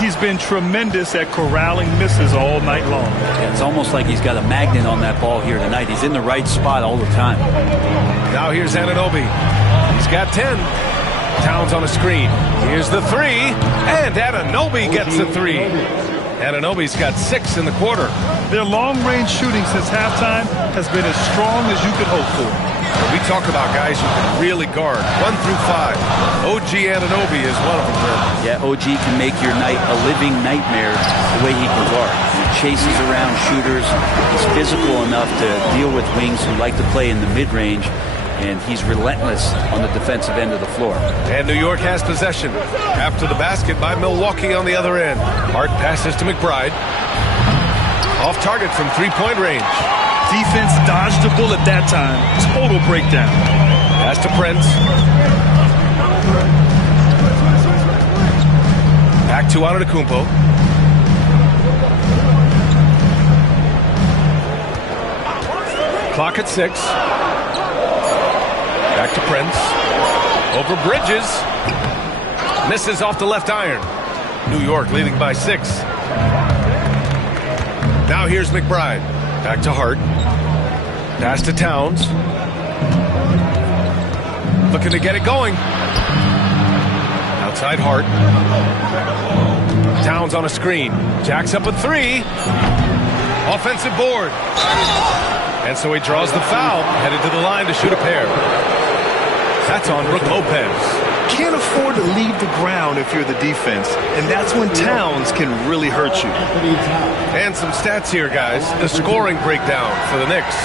He's been tremendous at corralling misses all night long. Yeah, it's almost like he's got a magnet on that ball here tonight. He's in the right spot all the time. Now here's Anunoby. He's got 10. Towns on a screen. Here's the 3. And Anunoby gets the 3. Anunoby's got 6 in the quarter. Their long-range shooting since halftime has been as strong as you could hope for. We talk about guys who can really guard 1 through 5. OG Anunoby is one of them. Yeah, OG can make your night a living nightmare the way he can guard. He chases around shooters. He's physical enough to deal with wings who like to play in the mid-range. And he's relentless on the defensive end of the floor. And New York has possession. After the basket by Milwaukee on the other end. Hart passes to McBride. Off target from three-point range. Defense dodged a bullet that time. Total breakdown. Pass to Prince. Back to Antetokounmpo. Clock at 6. Back to Prince. Over Bridges. Misses off the left iron. New York leading by 6. Now here's McBride. Back to Hart. Pass to Towns. Looking to get it going. Outside Hart. Towns on a screen. Jacks up a 3. Offensive board. And so he draws the foul. Headed to the line to shoot a pair. That's on Brook Lopez. Can't afford to leave the ground if you're the defense, and that's when Towns can really hurt you. And some stats here, guys. The scoring breakdown for the Knicks.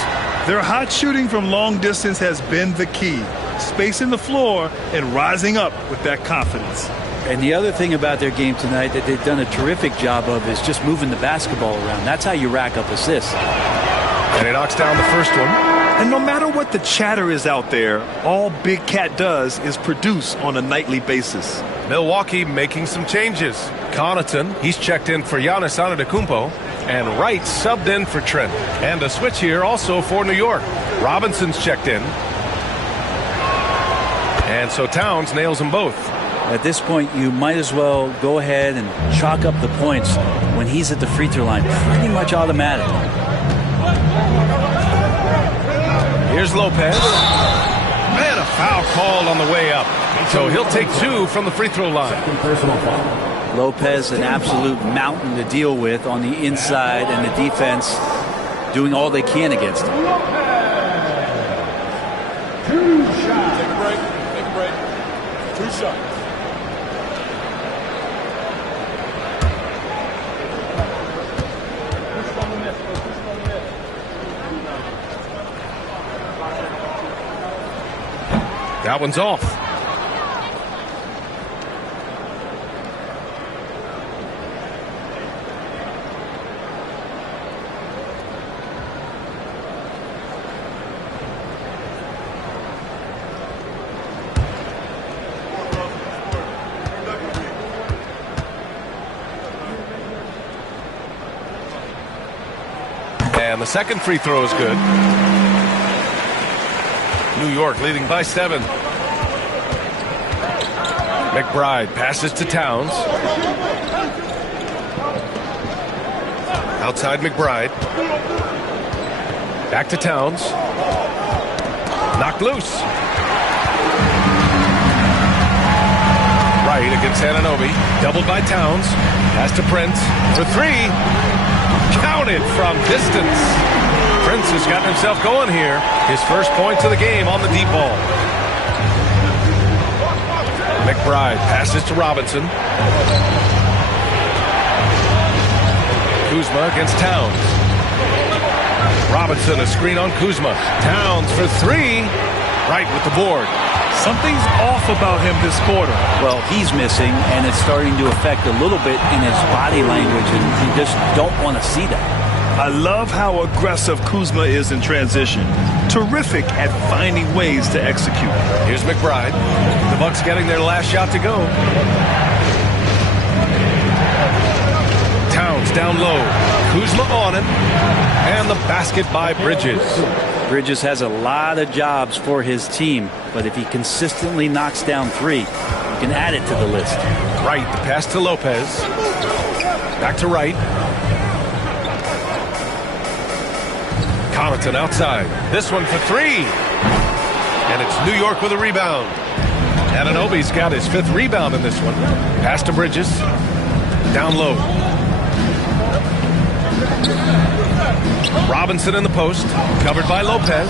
Their hot shooting from long distance has been the key. Spacing the floor and rising up with that confidence. And the other thing about their game tonight that they've done a terrific job of is just moving the basketball around. That's how you rack up assists. And he knocks down the first one. And no matter what the chatter is out there, all Big Cat does is produce on a nightly basis. Milwaukee making some changes. Connaughton, he's checked in for Giannis Antetokounmpo. And Wright subbed in for Trent. And a switch here also for New York. Robinson's checked in. And so Towns nails them both. At this point, you might as well go ahead and chalk up the points when he's at the free throw line. Pretty much automatic. Here's Lopez. And a foul called on the way up. So he'll take 2 from the free throw line. Lopez, an absolute mountain to deal with on the inside, and the defense doing all they can against him. Take a break. Take a break. 2 shots. That one's off. And the second free throw is good. New York leading by 7. McBride passes to Towns. Outside McBride. Back to Towns. Knocked loose. Wright against Anunoby. Doubled by Towns. Pass to Prince for 3. Counted from distance. Prince has gotten himself going here. His first points of the game on the deep ball. McBride passes to Robinson. Kuzma against Towns. Robinson, a screen on Kuzma. Towns for 3. Right with the board. Something's off about him this quarter. Well, he's missing, and it's starting to affect a little bit in his body language, and you just don't want to see that. I love how aggressive Kuzma is in transition. Terrific at finding ways to execute. Here's McBride. The Bucks getting their last shot to go. Towns down low. Kuzma on him. And the basket by Bridges. Bridges has a lot of jobs for his team, but if he consistently knocks down 3, you can add it to the list. Wright, the pass to Lopez. Back to Wright. Connaughton outside. This one for 3. And it's New York with a rebound. Anunoby's got his 5th rebound in this one. Pass to Bridges. Down low. Robinson in the post. Covered by Lopez.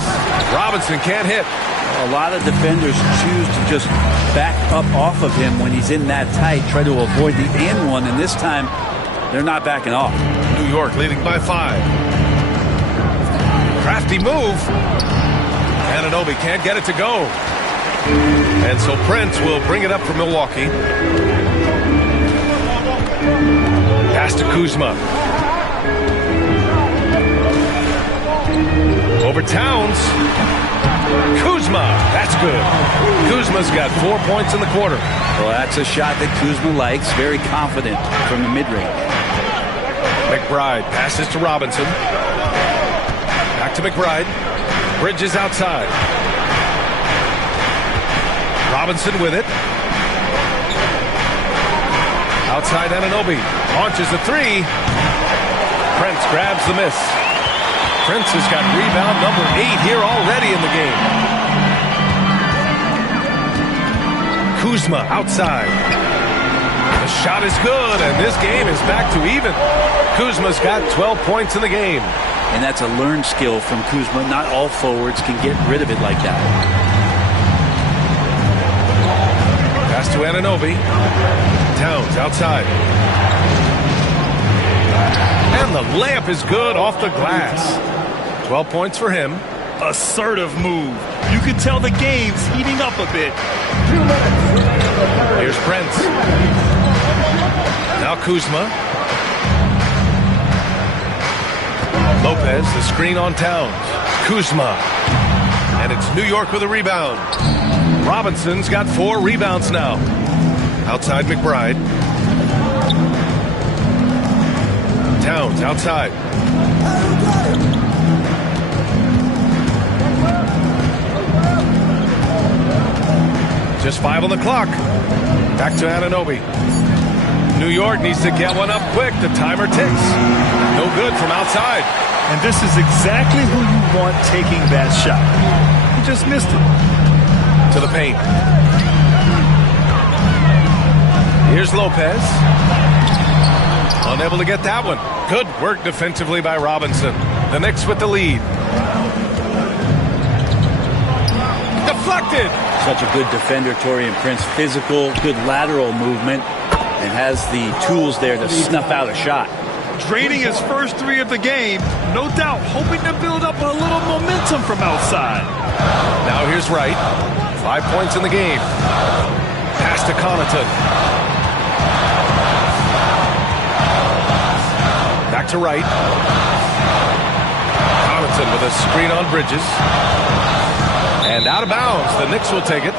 Robinson can't hit. A lot of defenders choose to just back up off of him when he's in that tight, try to avoid the and one, and this time they're not backing off. New York leading by 5. Crafty move. Anunoby can't get it to go. And so Prince will bring it up for Milwaukee. Pass to Kuzma. Over Towns. Kuzma. That's good. Kuzma's got 4 points in the quarter. Well, that's a shot that Kuzma likes. Very confident from the mid-range. McBride passes to Robinson. Back to McBride. Bridges outside. Robinson with it. Outside Anunoby. Launches a 3. Prince grabs the miss. Prince has got rebound number 8 here already in the game. Kuzma outside. The shot is good, and this game is back to even. Kuzma's got 12 points in the game. And that's a learned skill from Kuzma. Not all forwards can get rid of it like that. Pass to Anunoby. Towns outside. And the layup is good off the glass. 12 points for him. Assertive move. You can tell the game's heating up a bit. Here's Prince. Now Kuzma. Lopez, the screen on Towns. Kuzma. And it's New York with a rebound. Robinson's got 4 rebounds now. Outside McBride. Towns outside. Just 5 on the clock. Back to Anunoby. New York needs to get one up quick. The timer ticks. No good from outside. And this is exactly who you want taking that shot. He just missed it. To the paint. Here's Lopez. Unable to get that one. Good work defensively by Robinson. The Knicks with the lead. Deflected. Such a good defender, Taurean Prince. Physical, good lateral movement, and has the tools there to snuff out a shot. Draining his first 3 of the game, no doubt hoping to build up a little momentum from outside. Now here's Wright. 5 points in the game. Pass to Connaughton. Back to Wright. Connaughton with a screen on Bridges. And out of bounds. The Knicks will take it.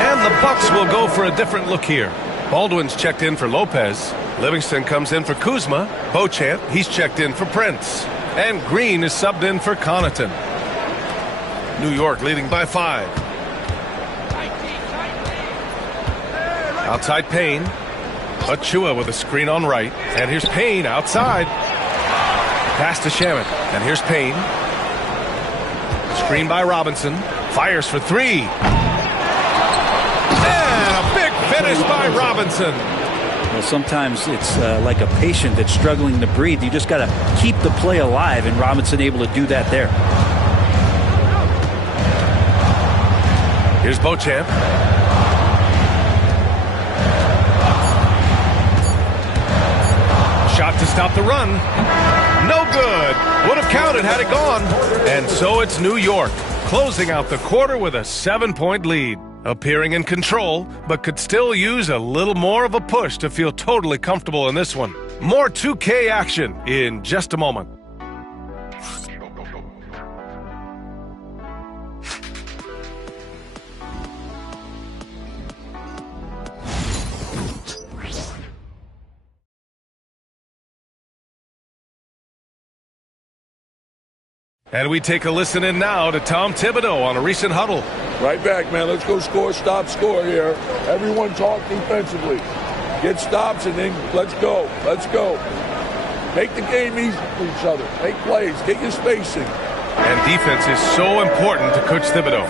And the Bucks will go for a different look here. Baldwin's checked in for Lopez. Livingston comes in for Kuzma. Beauchamp, he's checked in for Prince. And Green is subbed in for Connaughton. New York leading by 5. Outside Payne. Achua with a screen on Wright. And here's Payne outside. Pass to Shaman. And here's Payne. Screen by Robinson. Fires for 3. And a big finish by Robinson. Well, sometimes it's like a patient that's struggling to breathe. You just got to keep the play alive, and Robinson able to do that there. Here's Beauchamp. Shot to stop the run. No good. Would have counted had it gone. And so it's New York, closing out the quarter with a 7-point lead. Appearing in control, but could still use a little more of a push to feel totally comfortable in this one. More 2K action in just a moment. And we take a listen in now to Tom Thibodeau on a recent huddle. Right back, man. Let's go score, stop, score here. Everyone talk defensively. Get stops and then let's go. Let's go. Make the game easy for each other. Make plays. Get your spacing. And defense is so important to Coach Thibodeau.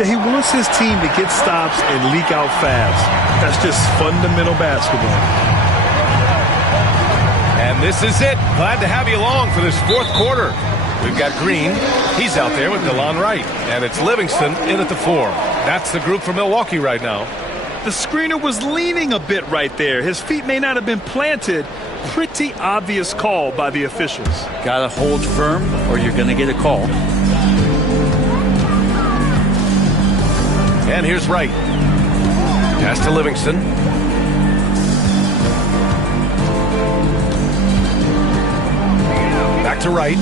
Yeah, he wants his team to get stops and leak out fast. That's just fundamental basketball. And this is it. Glad to have you along for this 4th quarter. We've got Green. He's out there with DeLon Wright. And it's Livingston in at the 4. That's the group for Milwaukee right now. The screener was leaning a bit right there. His feet may not have been planted. Pretty obvious call by the officials. Got to hold firm or you're going to get a call. And here's Wright. Pass to Livingston. Back to Wright.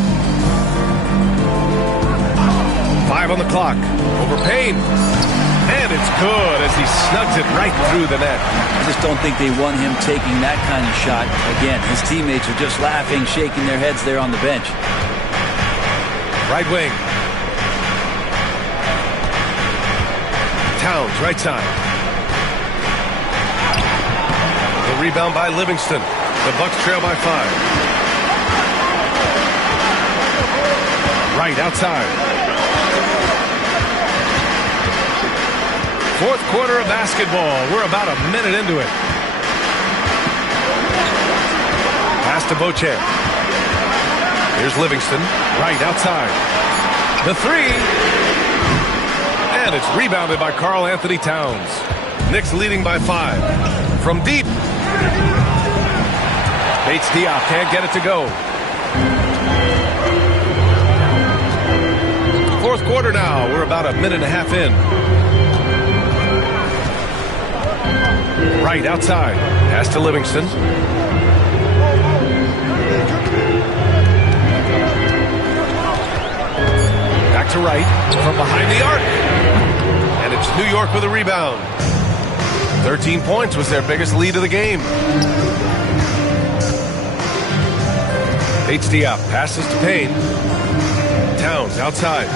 5 on the clock. Over Payne. And it's good as he snugs it right through the net. I just don't think they want him taking that kind of shot. Again, his teammates are just laughing, shaking their heads there on the bench. Right wing. Towns, right side. The rebound by Livingston. The Bucks trail by 5. Right outside. 4th quarter of basketball. We're about a minute into it. Pass to Beauchamp. Here's Livingston. Right outside. The 3. And it's rebounded by Karl Anthony Towns. Knicks leading by 5. From deep. Bates Diop can't get it to go. 4th quarter now. We're about a minute and a half in. Right outside. Pass to Livingston. Back to Wright from behind the arc. And it's New York with a rebound. 13 points was their biggest lead of the game. HDF passes to Payne. Towns outside.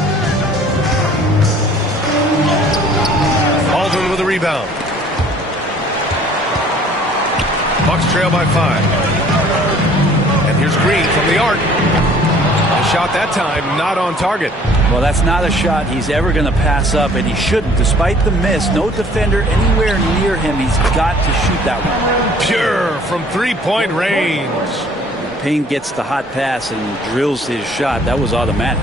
Baldwin with a rebound. Bucks trail by 5. And here's Green from the arc. A shot that time not on target. Well, that's not a shot he's ever going to pass up, and he shouldn't. Despite the miss, no defender anywhere near him. He's got to shoot that one. Pure from three-point range. Payne gets the hot pass and drills his shot. That was automatic.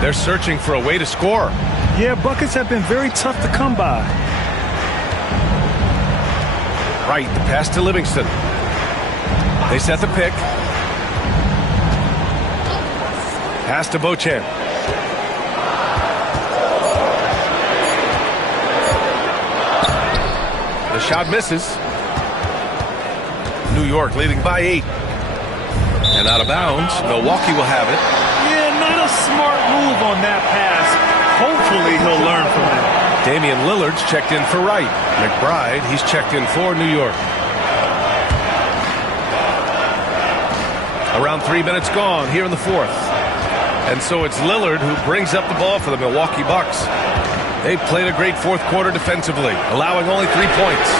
They're searching for a way to score. Yeah, buckets have been very tough to come by. Right, the pass to Livingston. They set the pick. Pass to Beauchamp. The shot misses. New York leading by 8. And out of bounds, Milwaukee will have it. Yeah, not a smart move on that pass. Hopefully he'll learn from that. Damian Lillard's checked in for Wright. McBride, he's checked in for New York. Around 3 minutes gone here in the fourth. And so it's Lillard who brings up the ball for the Milwaukee Bucks. They played a great fourth quarter defensively, allowing only 3 points.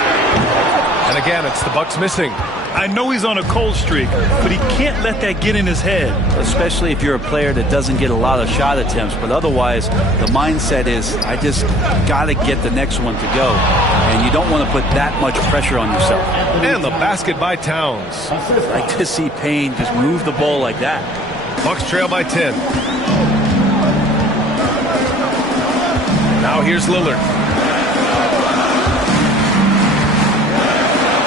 And again, it's the Bucks missing. I know he's on a cold streak, but he can't let that get in his head. Especially if you're a player that doesn't get a lot of shot attempts. But otherwise, the mindset is, I just got to get the next one to go. And you don't want to put that much pressure on yourself. And the basket by Towns. I like to see Payne just move the ball like that. Bucks trail by 10. Now here's Lillard.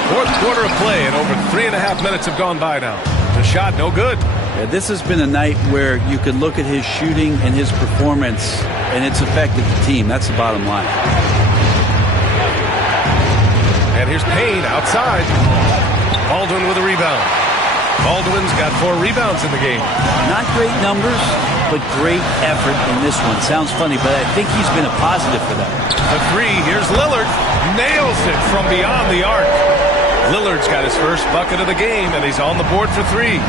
Fourth quarter of play, and over 3.5 minutes have gone by now. The shot, no good. Yeah, this has been a night where you can look at his shooting and his performance, and it's affected the team. That's the bottom line. And here's Payne outside. Baldwin with a rebound. Baldwin's got 4 rebounds in the game. Not great numbers, but great effort in this one. Sounds funny, but I think he's been a positive for them. The 3, here's Lillard. Nails it from beyond the arc. Lillard's got his first bucket of the game, and he's on the board for 3.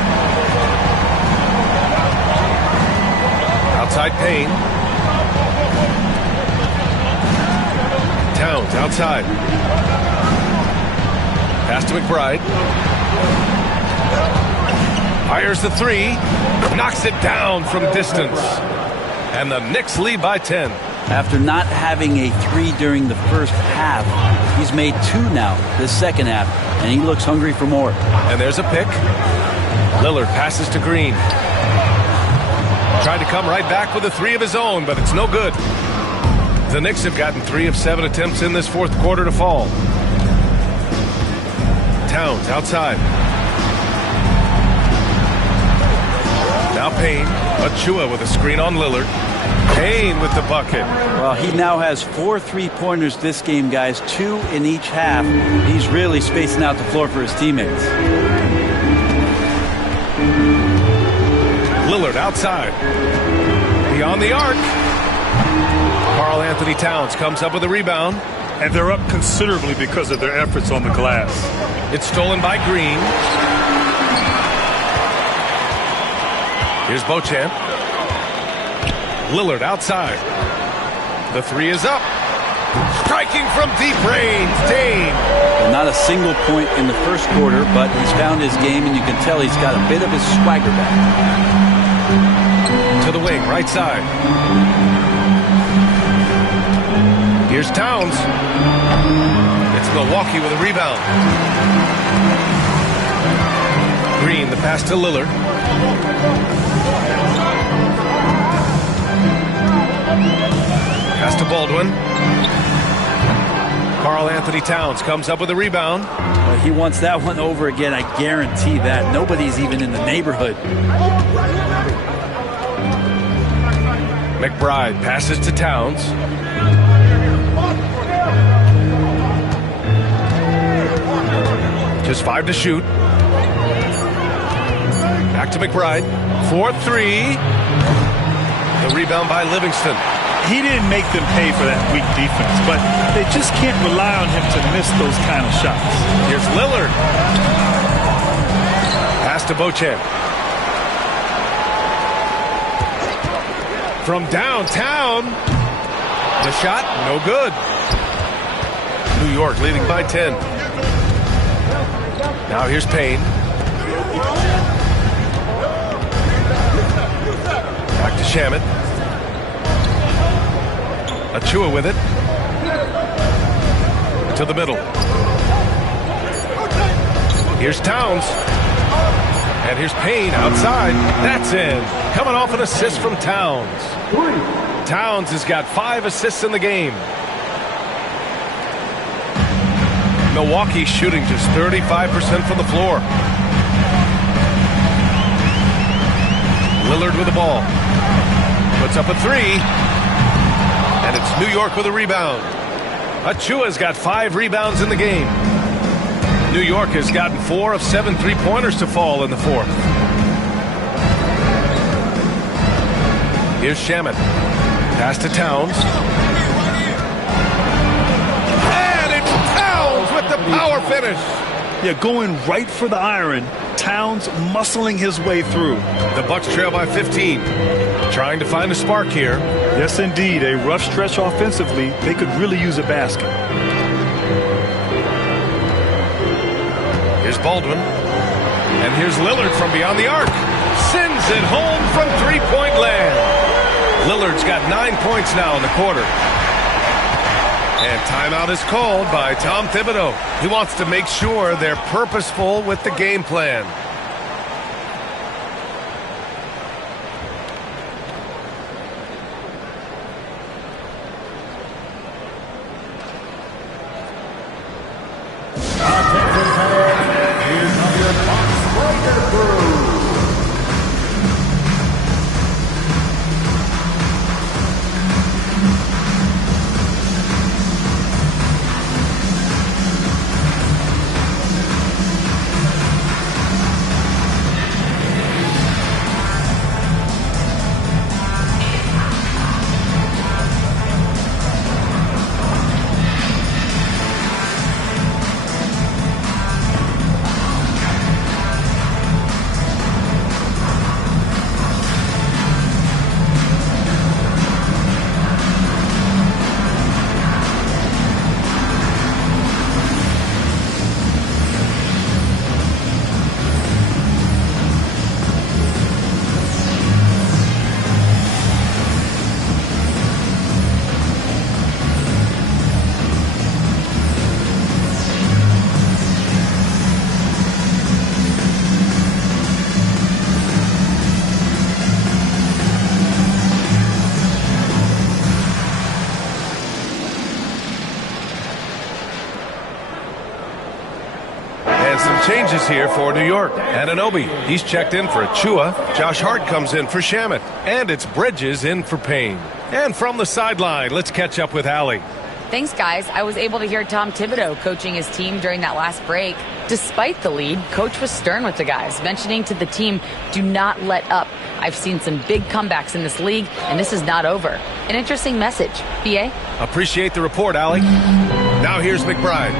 Outside Payne. Towns outside. Pass to McBride. Fires the 3. Knocks it down from distance. And the Knicks lead by 10. After not having a 3 during the first half, he's made 2 now this second half, and he looks hungry for more. And there's a pick. Lillard passes to Green. Tried to come right back with a 3 of his own, but it's no good. The Knicks have gotten 3 of 7 attempts in this fourth quarter to fall. Towns outside. Now Payne. Achua with a screen on Lillard. Payne with the bucket. Well, he now has 4 3-pointers this game, guys. 2 in each half. He's really spacing out the floor for his teammates. Lillard outside. Beyond the arc. Karl Anthony Towns comes up with a rebound. And they're up considerably because of their efforts on the glass. It's stolen by Green. Here's Beauchamp. Lillard outside. The 3 is up. Striking from deep range. Dame. Not a single point in the first quarter, but he's found his game, and you can tell he's got a bit of his swagger back. To the wing, right side. Here's Towns. It's Milwaukee with a rebound. Green, the pass to Lillard. Pass to Baldwin. Karl Anthony Towns comes up with a rebound. He wants that one over again, I guarantee that. Nobody's even in the neighborhood. McBride passes to Towns. Just 5 to shoot. Back to McBride. 4-3. The rebound by Livingston. He didn't make them pay for that weak defense, but they just can't rely on him to miss those kind of shots. Here's Lillard. Pass to Beauchamp. From downtown. The shot, no good. New York leading by 10. Now here's Payne. Back to Shamet. Achua with it. To the middle. Here's Towns. And here's Payne outside. That's in. Coming off an assist from Towns. Towns has got 5 assists in the game. Milwaukee shooting just 35% from the floor. Lillard with the ball. Puts up a 3. And it's New York with a rebound. Achua's got 5 rebounds in the game. New York has gotten 4 of 7 3-pointers to fall in the fourth. Here's Shamet. Pass to Towns. And it's Towns with the power finish. Yeah, going right for the iron. Towns muscling his way through. The Bucks trail by 15. Trying to find a spark here. Yes, indeed. A rough stretch offensively. They could really use a basket. Here's Baldwin. And here's Lillard from beyond the arc. Sends it home from three-point land. Lillard's got 9 points now in the quarter. And timeout is called by Tom Thibodeau. He wants to make sure they're purposeful with the game plan. Changes here for New York. Anunoby, he's checked in for Achua. Josh Hart comes in for Shamet. And it's Bridges in for Payne. And from the sideline, let's catch up with Allie. Thanks, guys. I was able to hear Tom Thibodeau coaching his team during that last break. Despite the lead, Coach was stern with the guys, mentioning to the team, do not let up. I've seen some big comebacks in this league, and this is not over. An interesting message. B.A.? Appreciate the report, Allie. Now here's McBride.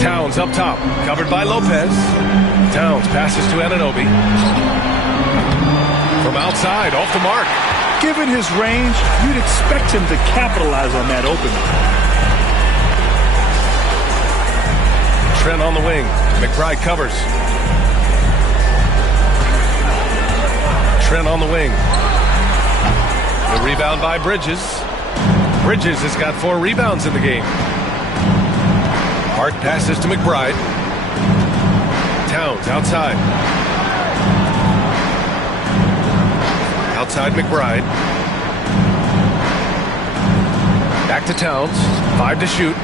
Towns up top, covered by Lopez. Towns passes to Anunoby. From outside, off the mark. Given his range, you'd expect him to capitalize on that opening. Trent on the wing. McBride covers. Trent on the wing. The rebound by Bridges. Bridges has got 4 rebounds in the game. Hart passes to McBride. Towns outside. Outside McBride. Back to Towns. 5 to shoot.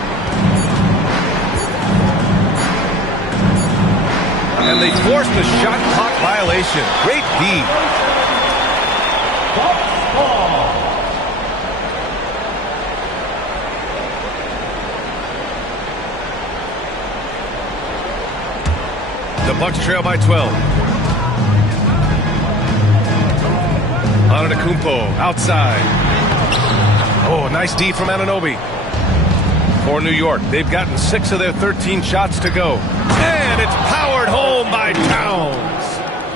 And they force the shot clock violation. Great D. The Bucks trail by 12. Antetokounmpo outside. Oh, nice D from Anunoby. For New York, they've gotten 6 of their 13 shots to go. And it's powered home by Towns.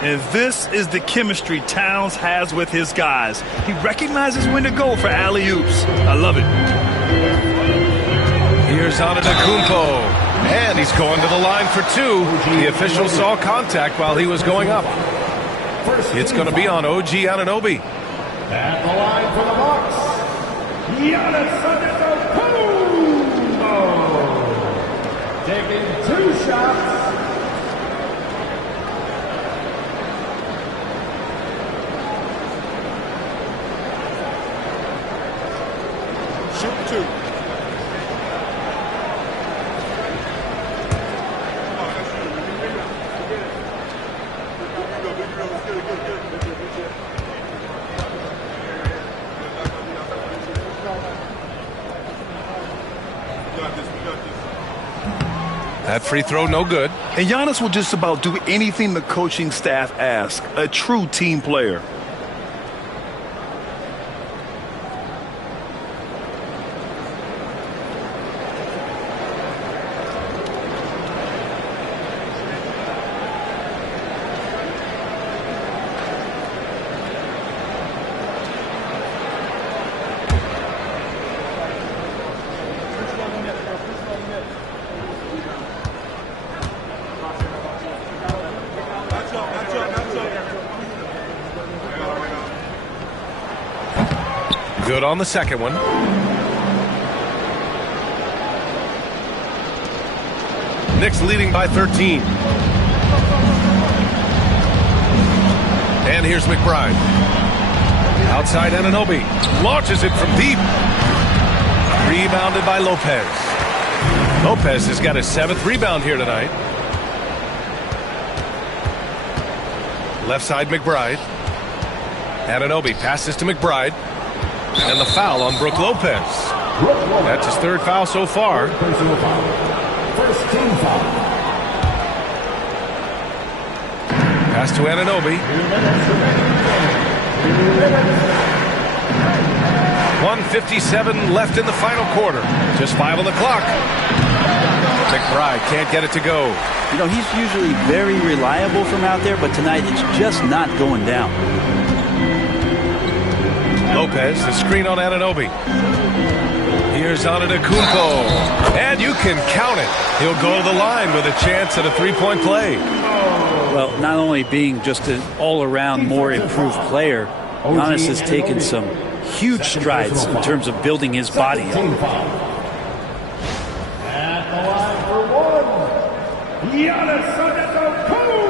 And this is the chemistry Towns has with his guys. He recognizes when to go for alley-oops. I love it. Here's Antetokounmpo. And he's going to the line for 2. The official saw contact while he was going up. It's going to be on OG Anunoby. At the line for the Bucks, Giannis Antetokounmpo. Taking 2 shots. Shoot 2. That free throw, no good. And Giannis will just about do anything the coaching staff asks. A true team player. Good on the second one. Knicks leading by 13. And here's McBride. Outside Anunoby. Launches it from deep. Rebounded by Lopez. Lopez has got his 7th rebound here tonight. Left side McBride. Anunoby passes to McBride. And the foul on Brook Lopez. That's his 3rd foul so far. First team foul. Pass to Anunoby. 1:57 left in the final quarter. Just 5 on the clock. McBride can't get it to go. You know, he's usually very reliable from out there, but tonight it's just not going down. Lopez, the screen on Anunoby. Here's Antetokounmpo. And you can count it. He'll go to the line with a chance at a 3-point play. Well, not only being just an all-around more improved player, Giannis has taken some huge strides in terms of building his body up. At the line for 1, Giannis Antetokounmpo.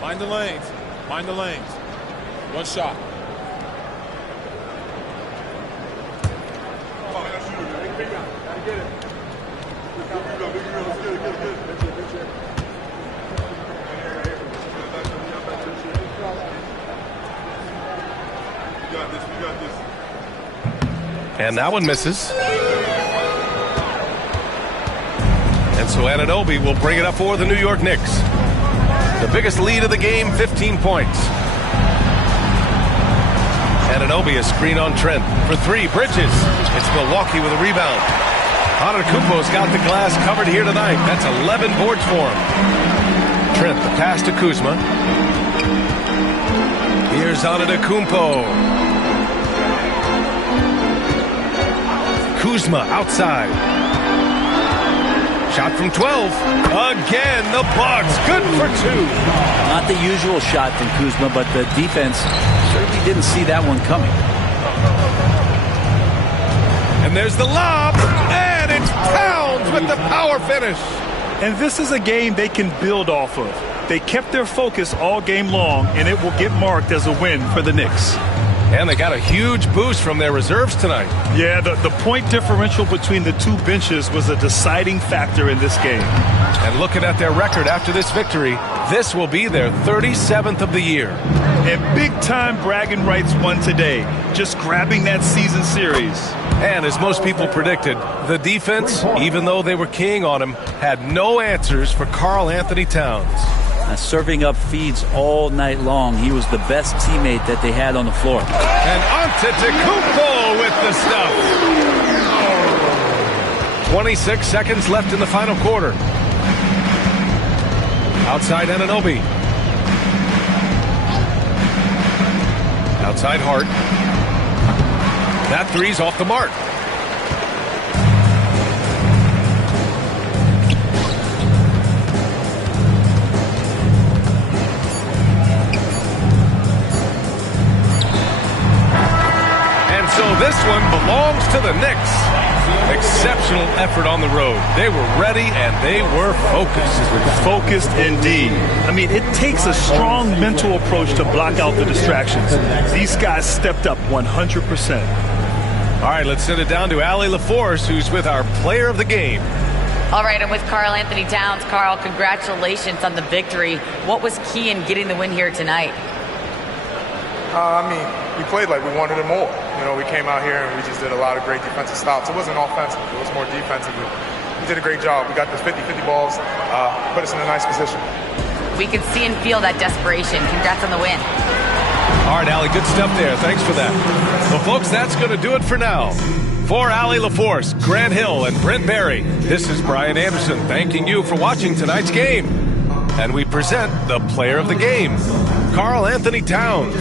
Mind the lanes. Mind the lanes. 1 shot. And that one misses. And so Anunoby will bring it up for the New York Knicks. The biggest lead of the game, 15 points. Anunoby a screen on Trent for 3. Bridges. It's Milwaukee with a rebound. Antetokounmpo's got the glass covered here tonight. That's 11 boards for him. Trent, the pass to Kuzma. Here's Antetokounmpo. Kuzma outside. Shot from 12. Again, the Bucks. Good for 2. Not the usual shot from Kuzma, but the defense certainly didn't see that one coming. And there's the lob. And it's Towns with the power finish. And this is a game they can build off of. They kept their focus all game long, and it will get marked as a win for the Knicks. And they got a huge boost from their reserves tonight. Yeah, the point differential between the 2 benches was a deciding factor in this game. And looking at their record after this victory, This will be their 37th of the year. And big-time bragging rights won today, just grabbing that season series. And as most people predicted, the defense, even though they were keying on him, had no answers for Karl Anthony Towns. Serving up feeds all night long. He was the best teammate that they had on the floor. And Antetokounmpo with the stuff. 26 seconds left in the final quarter. Outside Anunoby. Outside Hart. That three's off the mark. And so this one belongs to the Knicks. Exceptional effort on the road. They were ready and they were focused. Focused indeed. I mean, it takes a strong mental approach to block out the distractions. These guys stepped up 100%. All right, let's send it down to Allie LaForce, who's with our player of the game. All right, I'm with Karl Anthony Towns. Karl, congratulations on the victory. What was key in getting the win here tonight? We played like we wanted it more. We came out here and we just did a lot of great defensive stops. It wasn't offensive. It was more defensive. We did a great job. We got the 50-50 balls, put us in a nice position. We could see and feel that desperation. Congrats on the win. All right, Allie, good stuff there. Thanks for that. Well, folks, that's going to do it for now. For Allie LaForce, Grant Hill, and Brent Barry, this is Brian Anderson thanking you for watching tonight's game. And we present the player of the game, Karl Anthony Towns.